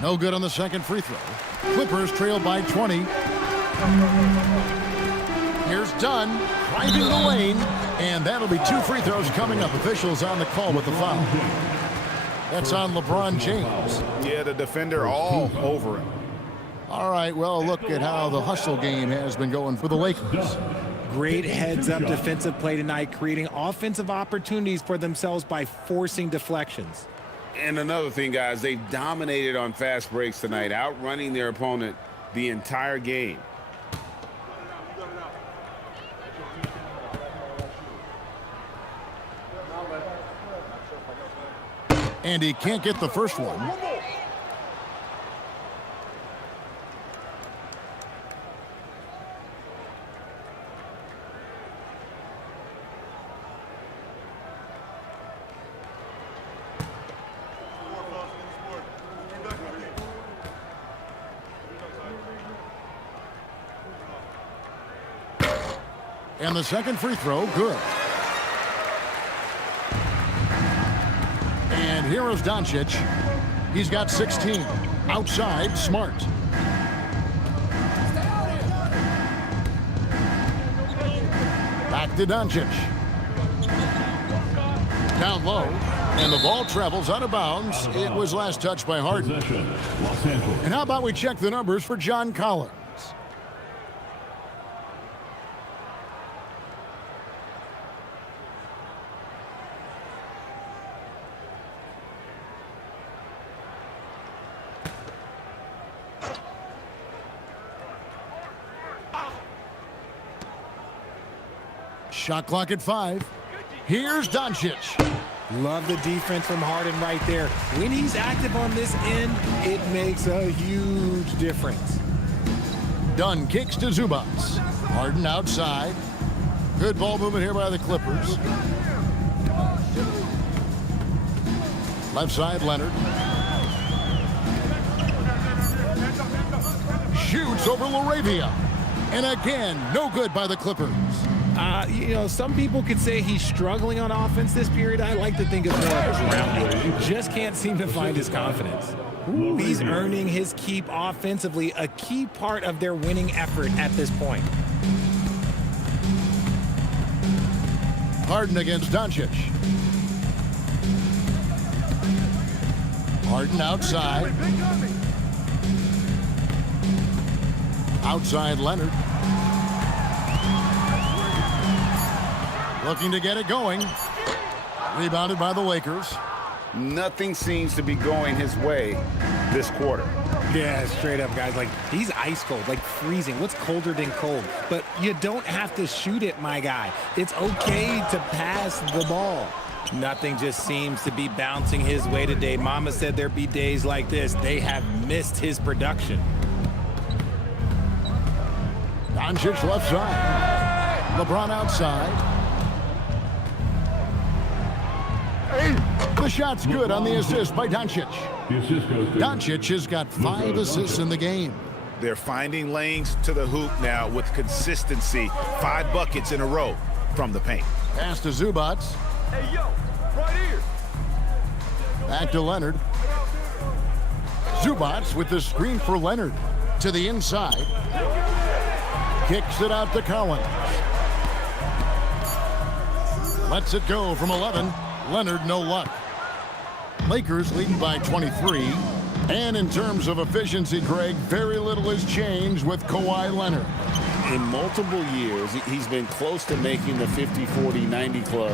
No good on the second free throw. Clippers trail by 20. Here's Dunn driving the lane, and that'll be 2 free throws coming up. Officials on the call with the foul. That's on LeBron James. Yeah, the defender all over him. All right, well, look at how the hustle game has been going for the Lakers. Great heads-up defensive play tonight, creating offensive opportunities for themselves by forcing deflections. And another thing, guys, they've dominated on fast breaks tonight, outrunning their opponent the entire game. And he can't get the first one. And the second free throw, good. And here is Doncic. He's got 16. Outside, Smart. Back to Doncic. Down low. And the ball travels out of bounds. It was last touched by Harden. And how about we check the numbers for John Collins? Shot clock at 5. Here's Doncic. Love the defense from Harden right there. When he's active on this end, it makes a huge difference. Dunn kicks to Zubac. Harden outside. Good ball movement here by the Clippers. Left side, Leonard. Shoots over LaRavia. And again, no good by the Clippers. You know, some people could say he's struggling on offense this period. I like to think of more as rounded. Just can't seem to find his confidence. He's earning his keep offensively, a key part of their winning effort at this point. Harden against Doncic. Harden outside. Outside Leonard. Looking to get it going. Rebounded by the Lakers. Nothing seems to be going his way this quarter. Yeah, straight up, guys. Like, he's ice cold, like freezing. What's colder than cold? But you don't have to shoot it, my guy. It's okay to pass the ball. Nothing just seems to be bouncing his way today. Mama said there'd be days like this. They have missed his production. Doncic left side. LeBron outside. The shot's good on the assist by Doncic. Doncic has got 5 assists in the game. They're finding lanes to the hoop now with consistency. 5 buckets in a row from the paint. Pass to Zubac. Hey, yo, right here. Back to Leonard. Zubac with the screen for Leonard. To the inside. Kicks it out to Collins. Lets it go from 11. Leonard, no luck. Lakers leading by 23. And in terms of efficiency, Greg, very little has changed with Kawhi Leonard. in multiple years, he's been close to making the 50, 40, 90 club.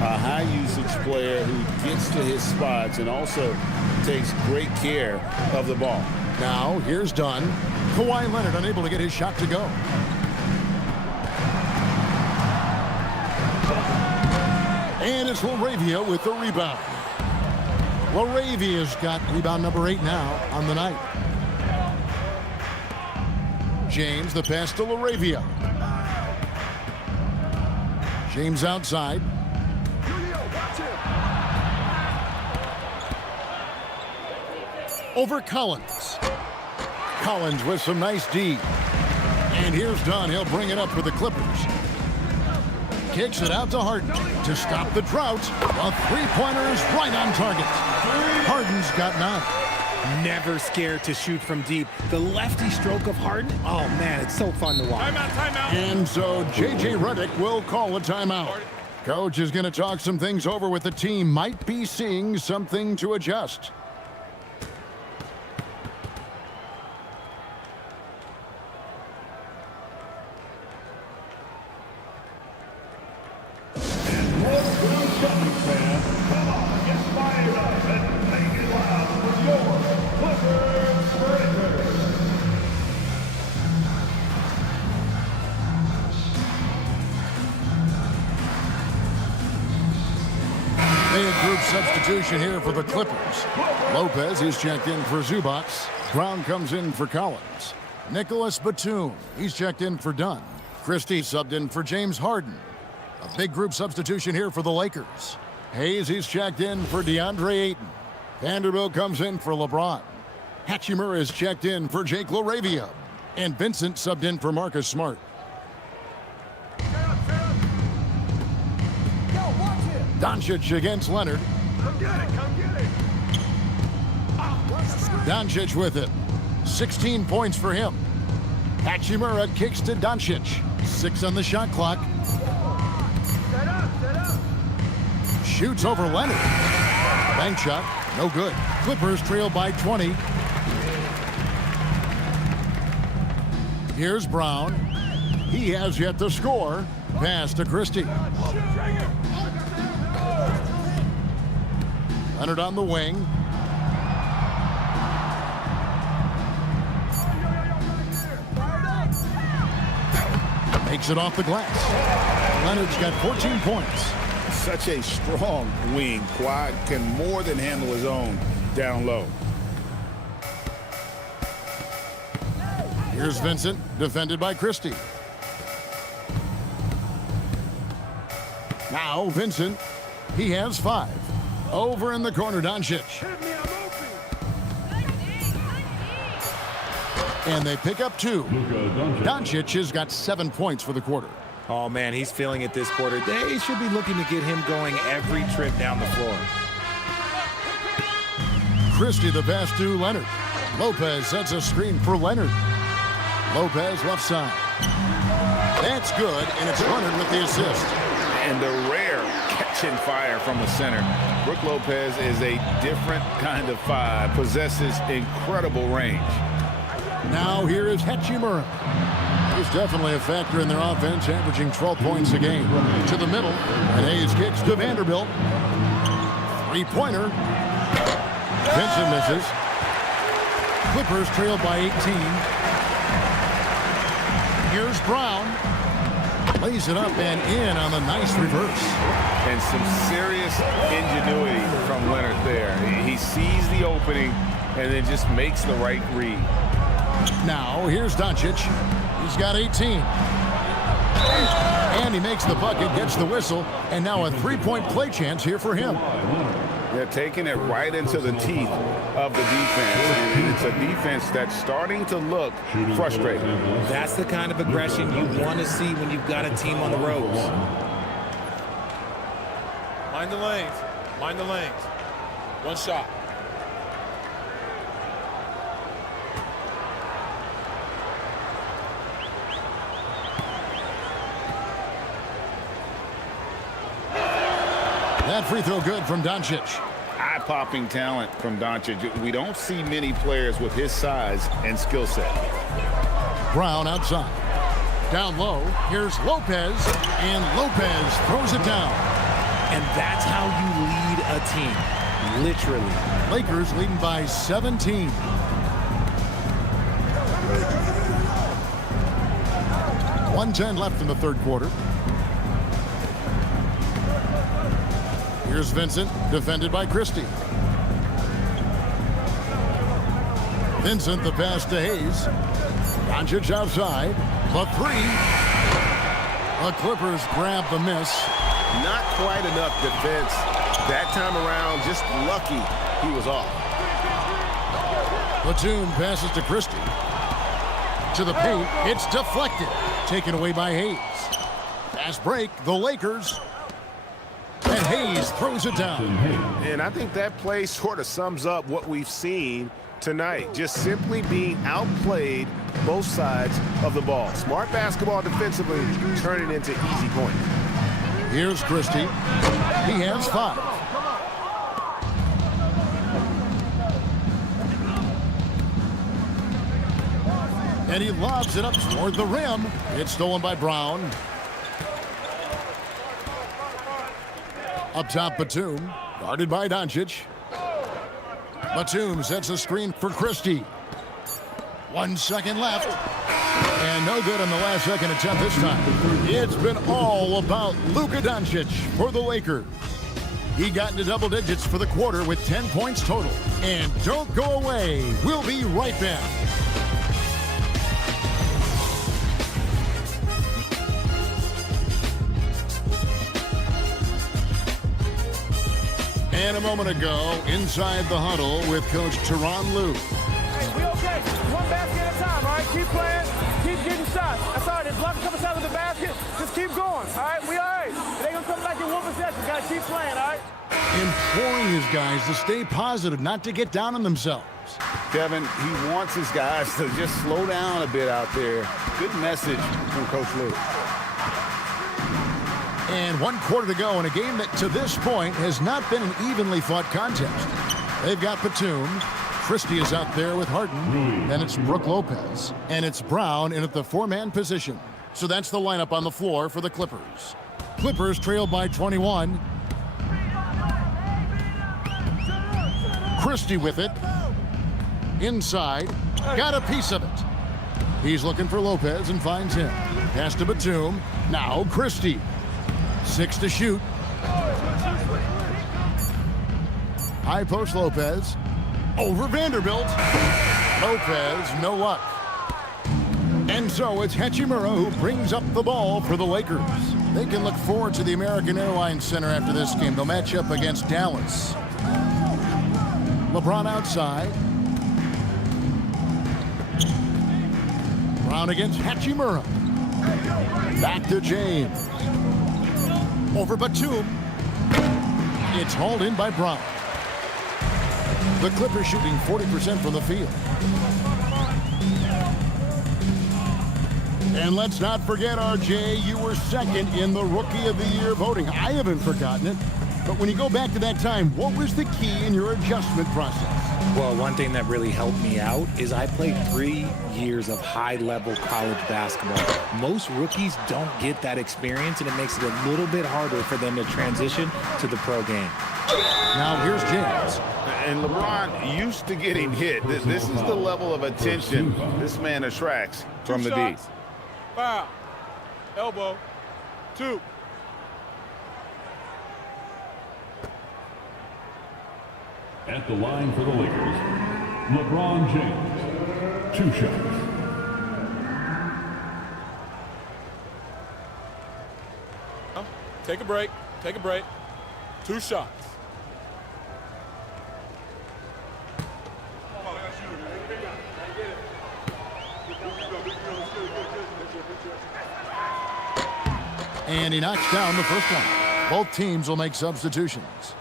A high-usage player who gets to his spots and also takes great care of the ball. Now, here's Dunn. Kawhi Leonard unable to get his shot to go. And it's LaRavia with the rebound. LaRavia's got rebound number 8 now on the night. James, the pass to LaRavia. James outside. Over Collins. Collins with some nice D. And here's Dunn. He'll bring it up for the Clippers. Kicks it out to Harden to stop the drought. A three-pointer is right on target. Harden's got 9. Never scared to shoot from deep. The lefty stroke of Harden, oh man, it's so fun to watch. Timeout. And so J.J. Redick will call a timeout. Coach is going to talk some things over with the team. Might be seeing something to adjust. Group substitution here for the Clippers. Lopez is checked in for Zubac. Brown comes in for Collins. Nicholas Batum, he's checked in for Dunn. Christie subbed in for James Harden. A big group substitution here for the Lakers. Hayes, he's checked in for DeAndre Ayton. Vanderbilt comes in for LeBron. Hachimura is checked in for Jake LaRavia. And Vincent subbed in for Marcus Smart. Doncic against Leonard. Come get it. Doncic with it. 16 points for him. Hachimura kicks to Doncic. 6 on the shot clock. Set up. Shoots over Leonard. Bank shot, no good. Clippers trail by 20. Here's Brown. He has yet to score. Pass to Christie. Leonard on the wing. Makes it off the glass. Leonard's got 14 points. Such a strong wing. Kawhi can more than handle his own down low. Here's Vincent, defended by Christie. Now Vincent, he has 5. Over in the corner, Doncic. And they pick up 2. Doncic has got 7 points for the quarter. Oh man, he's feeling it this quarter. They should be looking to get him going every trip down the floor. Christie the pass to Leonard. Lopez sets a screen for Leonard. Lopez left side. That's good, and it's Leonard with the assist. And the rare catching fire from the center. Brook Lopez is a different kind of 5, possesses incredible range. Now here is Hachimura. He's definitely a factor in their offense, averaging 12 points a game. To the middle, and Hayes kicks to Vanderbilt. Three-pointer. Vincent misses. Clippers trail by 18. Here's Brown. Lays it up and in on the nice reverse. And some serious ingenuity from Leonard there. He sees the opening and then just makes the right read. Now, here's Doncic. He's got 18. And he makes the bucket, gets the whistle, and now a three-point play chance here for him. They're taking it right into the teeth of the defense. And it's a defense that's starting to look frustrated. That's the kind of aggression you want to see when you've got a team on the ropes. Mind the lanes. Mind the lanes. One shot. That free throw good from Doncic. Eye-popping talent from Doncic. We don't see many players with his size and skill set. Brown outside. Down low, here's Lopez, and Lopez throws it down. And that's how you lead a team, literally. Lakers leading by 17. .110 left in the third quarter. Here's Vincent, defended by Christie. Vincent, the pass to Hayes. Doncic outside. The three. The Clippers grab the miss. Not quite enough defense that time around. Just lucky he was off. Batum passes to Christie. To the paint. It's deflected. Taken away by Hayes. Fast break. The Lakers. And Hayes throws it down. And I think that play sort of sums up what we've seen tonight. Just simply being outplayed both sides of the ball. Smart basketball defensively, turning into easy points. Here's Christie. He has 5. And he lobs it up toward the rim. It's stolen by Brown. Up top, Batum. Guarded by Doncic. Batum sets a screen for Christie. 1 second left. And no good on the last second attempt this time. It's been all about Luka Doncic for the Lakers. He got into double digits for the quarter with 10 points total. And don't go away. We'll be right back. And a moment ago, inside the huddle with Coach Tyronn Lue. Hey, we okay. One basket at a time, all right? Keep playing. Keep getting shots. That's all right. There's a lot coming out of the basket. Just keep going, all right? We all right. It ain't going to come back in one possession. Got to keep playing, all right? Imploring his guys to stay positive, not to get down on themselves. Kevin, he wants his guys to just slow down a bit out there. Good message from Coach Lue. And 1 quarter to go in a game that to this point has not been an evenly fought contest. They've got Batum. Christie is out there with Harden. Then it's Brook Lopez. And it's Brown in at the 4-man position. So that's the lineup on the floor for the Clippers. Clippers trail by 21. Christie with it. Inside. Got a piece of it. He's looking for Lopez and finds him. Pass to Batum. Now Christie. 6 to shoot. High post Lopez. Over Vanderbilt. Lopez, no luck. And so it's Hachimura who brings up the ball for the Lakers. They can look forward to the American Airlines Center after this game. They'll match up against Dallas. LeBron outside. Brown against Hachimura. Back to James. Over Batum. It's hauled in by Brown. The Clippers shooting 40% from the field. And let's not forget, RJ, you were second in the Rookie of the Year voting. I haven't forgotten it. But when you go back to that time, what was the key in your adjustment process? Well, one thing that really helped me out is I played 3 years of high-level college basketball. Most rookies don't get that experience, and it makes it a little bit harder for them to transition to the pro game. Now here's James. And LeBron used to getting hit. This is the level of attention this man attracts from the D. Foul. Elbow. 2. At the line for the Lakers, LeBron James. 2 shots. Take a break. Take a break. 2 shots. And he knocks down the first one. Both teams will make substitutions.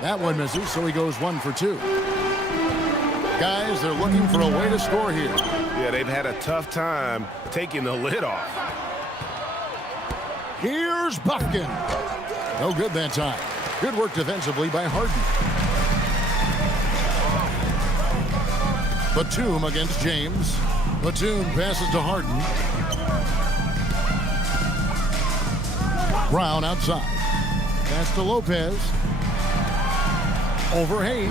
That one misses, so he goes 1 for 2. Guys, they're looking for a way to score here. Yeah, they've had a tough time taking the lid off. Here's Buffkin. No good that time. Good work defensively by Harden. Batum against James. Batum passes to Harden. Brown outside. Pass to Lopez. Over Hayes.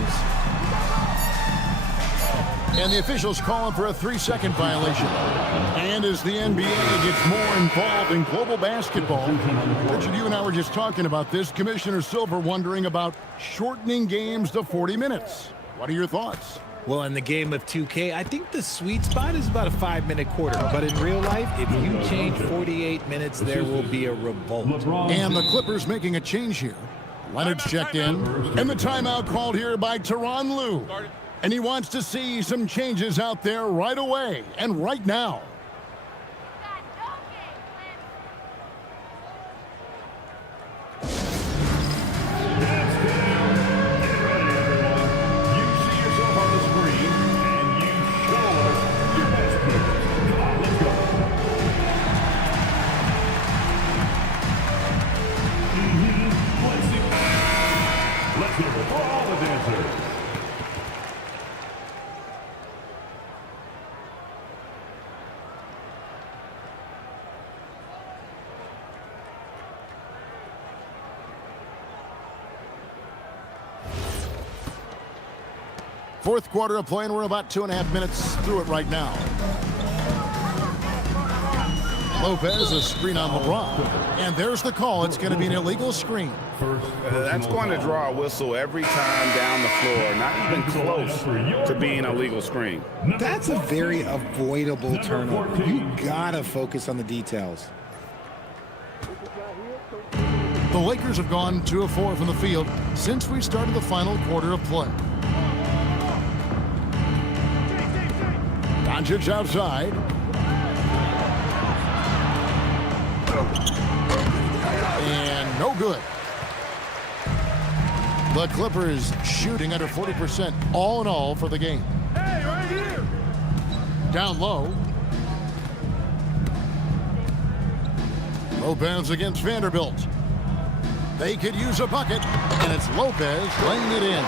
And the officials calling for a 3-second violation. And as the NBA gets more involved in global basketball, Richard, you and I were just talking about this. Commissioner Silver wondering about shortening games to 40 minutes. What are your thoughts? Well, in the game of 2K, I think the sweet spot is about a 5-minute quarter. But in real life, if you change 48 minutes, there will be a revolt. And the Clippers making a change here. Leonard's checked in. And the timeout called here by Tyronn Lue. And he wants to see some changes out there right away and right now. Fourth quarter of play, and we're about 2.5 minutes through it right now. Lopez, a screen on LeBron. And there's the call. It's going to be an illegal screen. That's going to draw a whistle every time down the floor. Not even close to being a legal screen. That's a very avoidable turnover. You got to focus on the details. The Lakers have gone 2 of 4 from the field since we started the final quarter of play. Doncic outside. And no good. The Clippers shooting under 40% all in all for the game. Hey, right here. Down low. Lopez against Vanderbilt. They could use a bucket, and it's Lopez laying it in.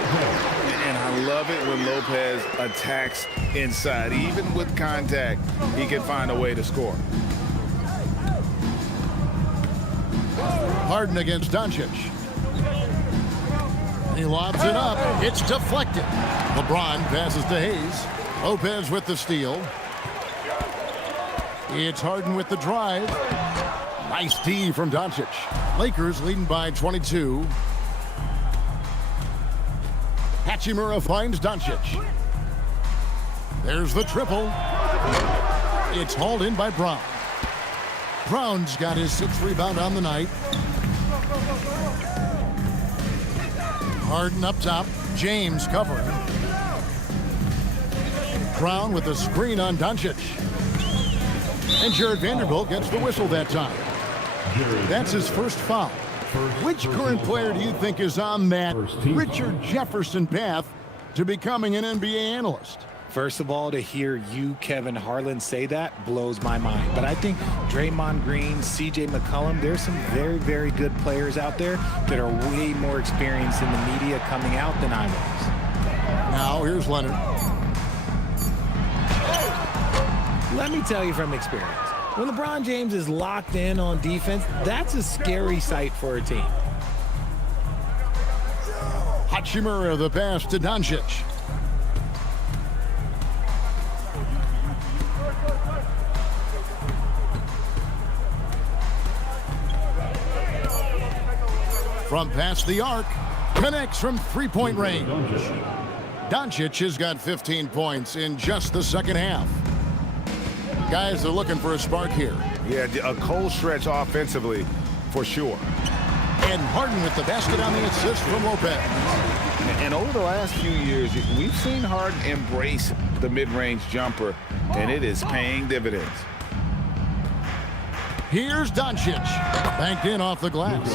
And I love it when Lopez attacks inside. Even with contact, he can find a way to score. Harden against Doncic. He lobs it up. It's deflected. LeBron passes to Hayes. Lopez with the steal. It's Harden with the drive. Nice D from Doncic. Lakers leading by 22. Hachimura finds Doncic. There's the triple. It's hauled in by Brown. Brown's got his 6th rebound on the night. Harden up top. James covering. Brown with the screen on Doncic. And Jared Vanderbilt gets the whistle that time. That's his first foul. Which current player do you think is on that Richard Jefferson path to becoming an NBA analyst? First of all, to hear you, Kevin Harlan, say that blows my mind. But I think Draymond Green, C.J. McCollum, there's some very, very good players out there that are way more experienced in the media coming out than I was. Now, here's Leonard. Let me tell you from experience, when LeBron James is locked in on defense, that's a scary sight for a team. Hachimura, the pass to Doncic. From past the arc, connects from three-point range. Doncic has got 15 points in just the second half. Guys are looking for a spark here. Yeah, a cold stretch offensively for sure. And Harden with the basket on the assist from Lopez. And over the last few years, we've seen Harden embrace the mid-range jumper, and it is paying dividends. Here's Doncic. Banked in off the glass.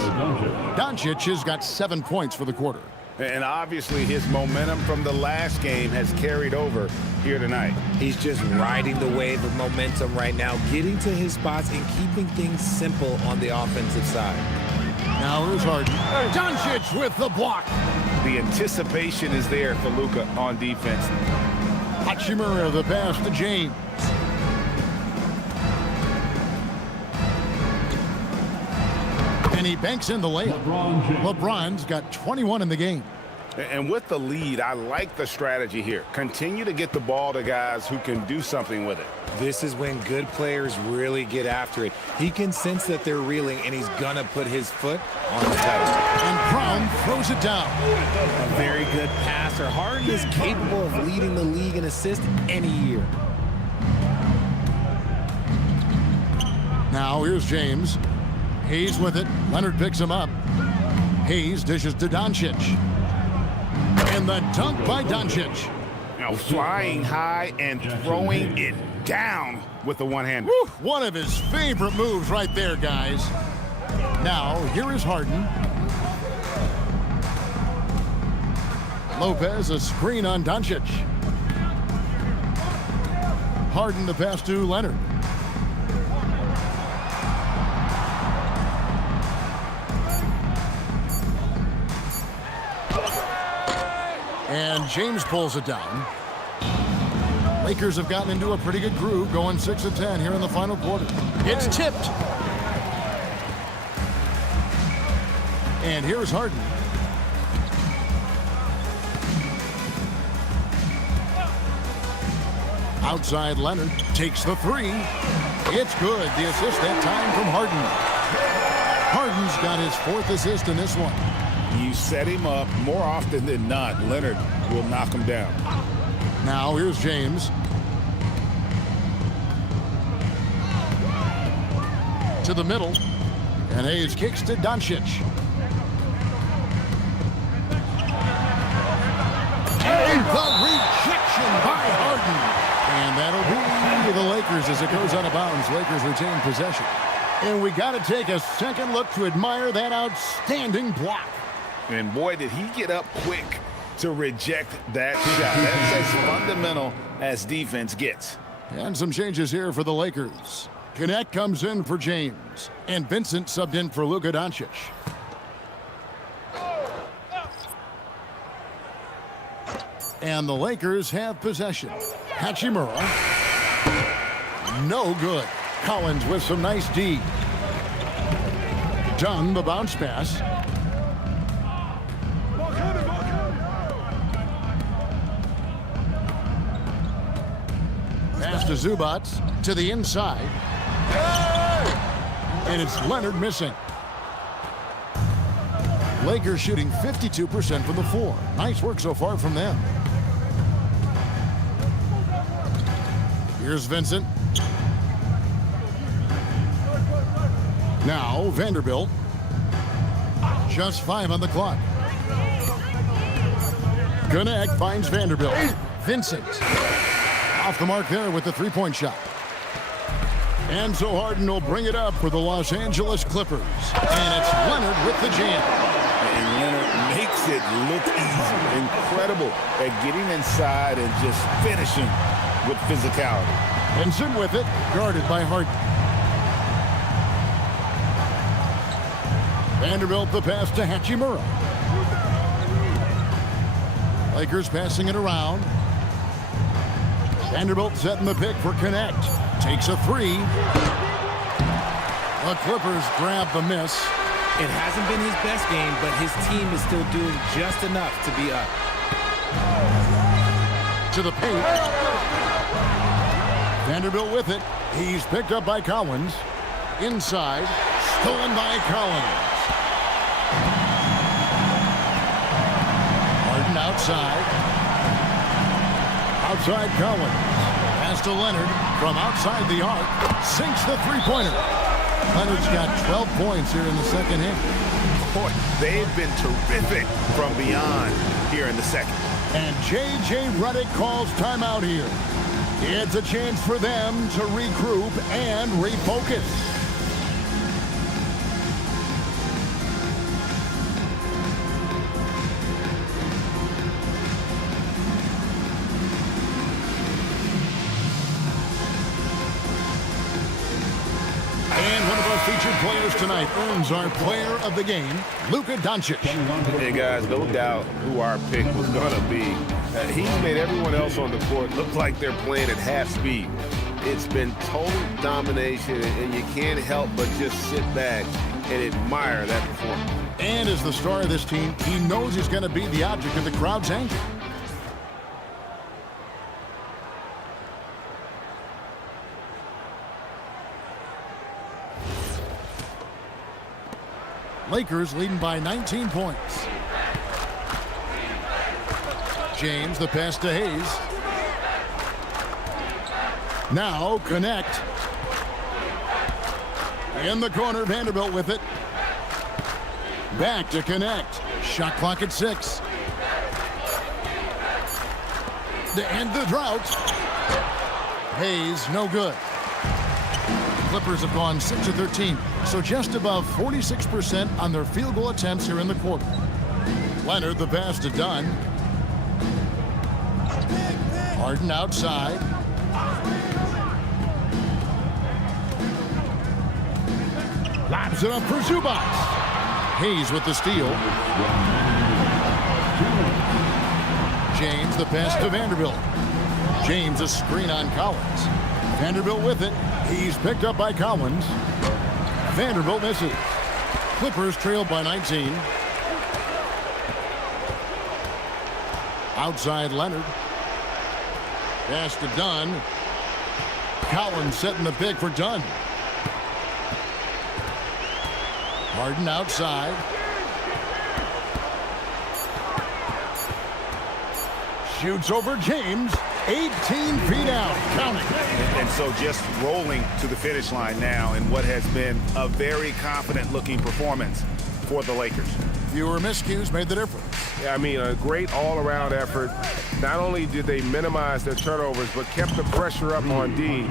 Doncic has got 7 points for the quarter. And obviously his momentum from the last game has carried over here tonight. He's just riding the wave of momentum right now, getting to his spots and keeping things simple on the offensive side. Now here's Harden. Doncic with the block. The anticipation is there for Luka on defense. Hachimura the pass to James. And he banks in the layup. LeBron's got 21 in the game. And with the lead, I like the strategy here. Continue to get the ball to guys who can do something with it. This is when good players really get after it. He can sense that they're reeling, and he's going to put his foot on the pedal. And Brown throws it down. A very good passer. Harden is capable of leading the league in assists any year. Now here's James. Hayes with it. Leonard picks him up. Hayes dishes to Doncic. And the dunk by Doncic. Now flying high and throwing it down with the one-hander. One of his favorite moves right there, guys. Now, here is Harden. Lopez, a screen on Doncic. Harden the pass to Leonard. And James pulls it down. Lakers have gotten into a pretty good groove, going 6 of 10 here in the final quarter. It's tipped. And here's Harden. Outside Leonard takes the three. It's good. The assist that time from Harden. Harden's got his 4th assist in this one. You set him up more often than not. Leonard will knock him down. Now here's James. To the middle. And Hayes kicks to Doncic. And the rejection by Harden. And that'll be the Lakers as it goes out of bounds. Lakers retain possession. And we got to take a second look to admire that outstanding block. And boy, did he get up quick to reject that shot. That's as fundamental as defense gets. And some changes here for the Lakers. Connect comes in for James. And Vincent subbed in for Luka Doncic. And the Lakers have possession. Hachimura. No good. Collins with some nice D. Dunn the bounce pass. Pass to Zubac to the inside. And it's Leonard missing. Lakers shooting 52% from the floor. Nice work so far from them. Here's Vincent. Now Vanderbilt. Just 5 on the clock. Connect finds Vanderbilt. Vincent. Off the mark there with the three-point shot. And so Harden will bring it up for the Los Angeles Clippers. And it's Leonard with the jam. And Leonard makes it look easy. Incredible at getting inside and just finishing with physicality. Vincent with it, guarded by Harden. Vanderbilt the pass to Hachimura. Lakers passing it around. Vanderbilt setting the pick for Connect. Takes a three. The Clippers grab the miss. It hasn't been his best game, but his team is still doing just enough to be up. To the paint. Vanderbilt with it. He's picked up by Collins. Inside. Stolen by Collins. Harden outside. Outside Collins. Pass to Leonard from outside the arc. Sinks the three-pointer. Leonard's got 12 points here in the second half. Boy, they've been terrific from beyond here in the second. And J.J. Redick calls timeout here. It's a chance for them to regroup and refocus. featured players tonight earns our player of the game, Luka Doncic. Hey, guys, no doubt who our pick was going to be. He's made everyone else on the court look like they're playing at half speed. It's been total domination, and you can't help but just sit back and admire that performance. And as the star of this team, he knows he's going to be the object of the crowd's anger. Lakers leading by 19 points. James, the pass to Hayes. Now connect. In the corner, Vanderbilt with it. Back to connect. Shot clock at 6. To end the drought. Hayes, no good. Clippers have gone 6 of 13, so just above 46% on their field goal attempts here in the quarter. Leonard, the pass to Dunn. Harden outside. Lobs it up for Zubac. Hayes with the steal. James, the pass to Vanderbilt. James, a screen on Collins. Vanderbilt with it. He's picked up by Collins. Vanderbilt misses. Clippers trailed by 19. Outside Leonard. Pass to Dunn. Collins setting the pick for Dunn. Harden outside. Shoots over James. 18 feet out, counting. And so just rolling to the finish line now in what has been a very confident-looking performance for the Lakers. Fewer miscues made the difference. Yeah, I mean, a great all-around effort. Not only did they minimize their turnovers, but kept the pressure up on D,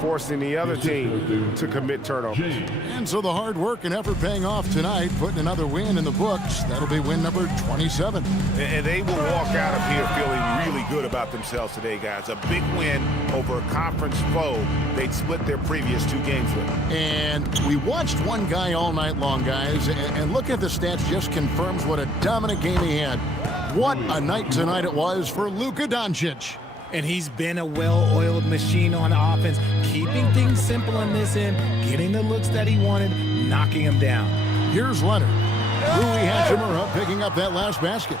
forcing the other team to commit turnovers. And so the hard work and effort paying off tonight, putting another win in the books. That'll be win number 27. And they will walk out of here feeling really good about themselves today, guys. A big win over a conference foe they'd split their previous 2 games with. And we watched one guy all night long, guys, and look at the stats, just confirms what a dominant game he had. What a night tonight it was for Luka Doncic. And he's been a well-oiled machine on offense, keeping things simple on this end, getting the looks that he wanted, knocking him down. Here's Leonard. Rui Hachimura picking up that last basket.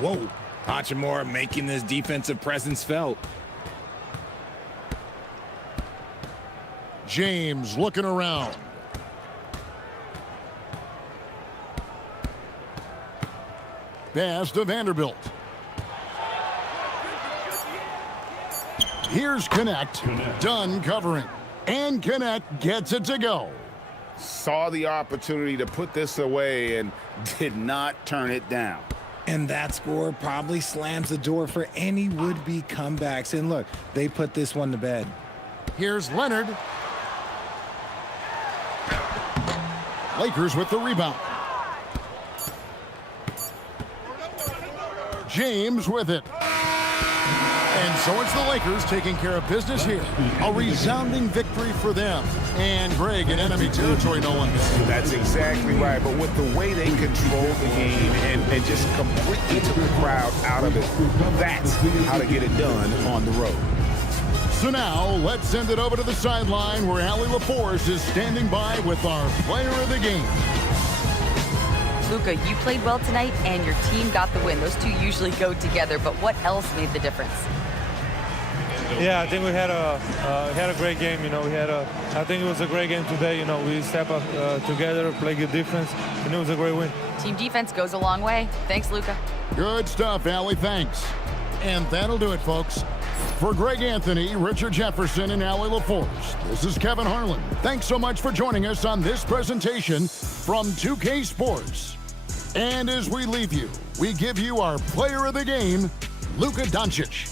Whoa. Hachimura making this defensive presence felt. James looking around. Pass to Vanderbilt. Here's Connect. Dunn covering. And Connect gets it to go. Saw the opportunity to put this away and did not turn it down. And that score probably slams the door for any would-be comebacks. And look, they put this one to bed. Here's Leonard. Lakers with the rebound. James with it. And so it's the Lakers taking care of business here. A resounding victory for them. And Greg in enemy territory, Nolan. That's exactly right. But with the way they controlled the game and just completely took the crowd out of it, that's how to get it done on the road. So now, let's send it over to the sideline where Allie LaForce is standing by with our player of the game. Luka, you played well tonight, and your team got the win. Those two usually go together, but what else made the difference? Yeah, I think we had a great game. You know, I think it was a great game today. You know, we step up together, play good defense, and it was a great win. Team defense goes a long way. Thanks, Luka. Good stuff, Allie. Thanks. And that'll do it, folks. For Greg Anthony, Richard Jefferson, and Allie LaForce, this is Kevin Harlan. Thanks so much for joining us on this presentation from 2K Sports. And as we leave you, we give you our player of the game, Luka Doncic.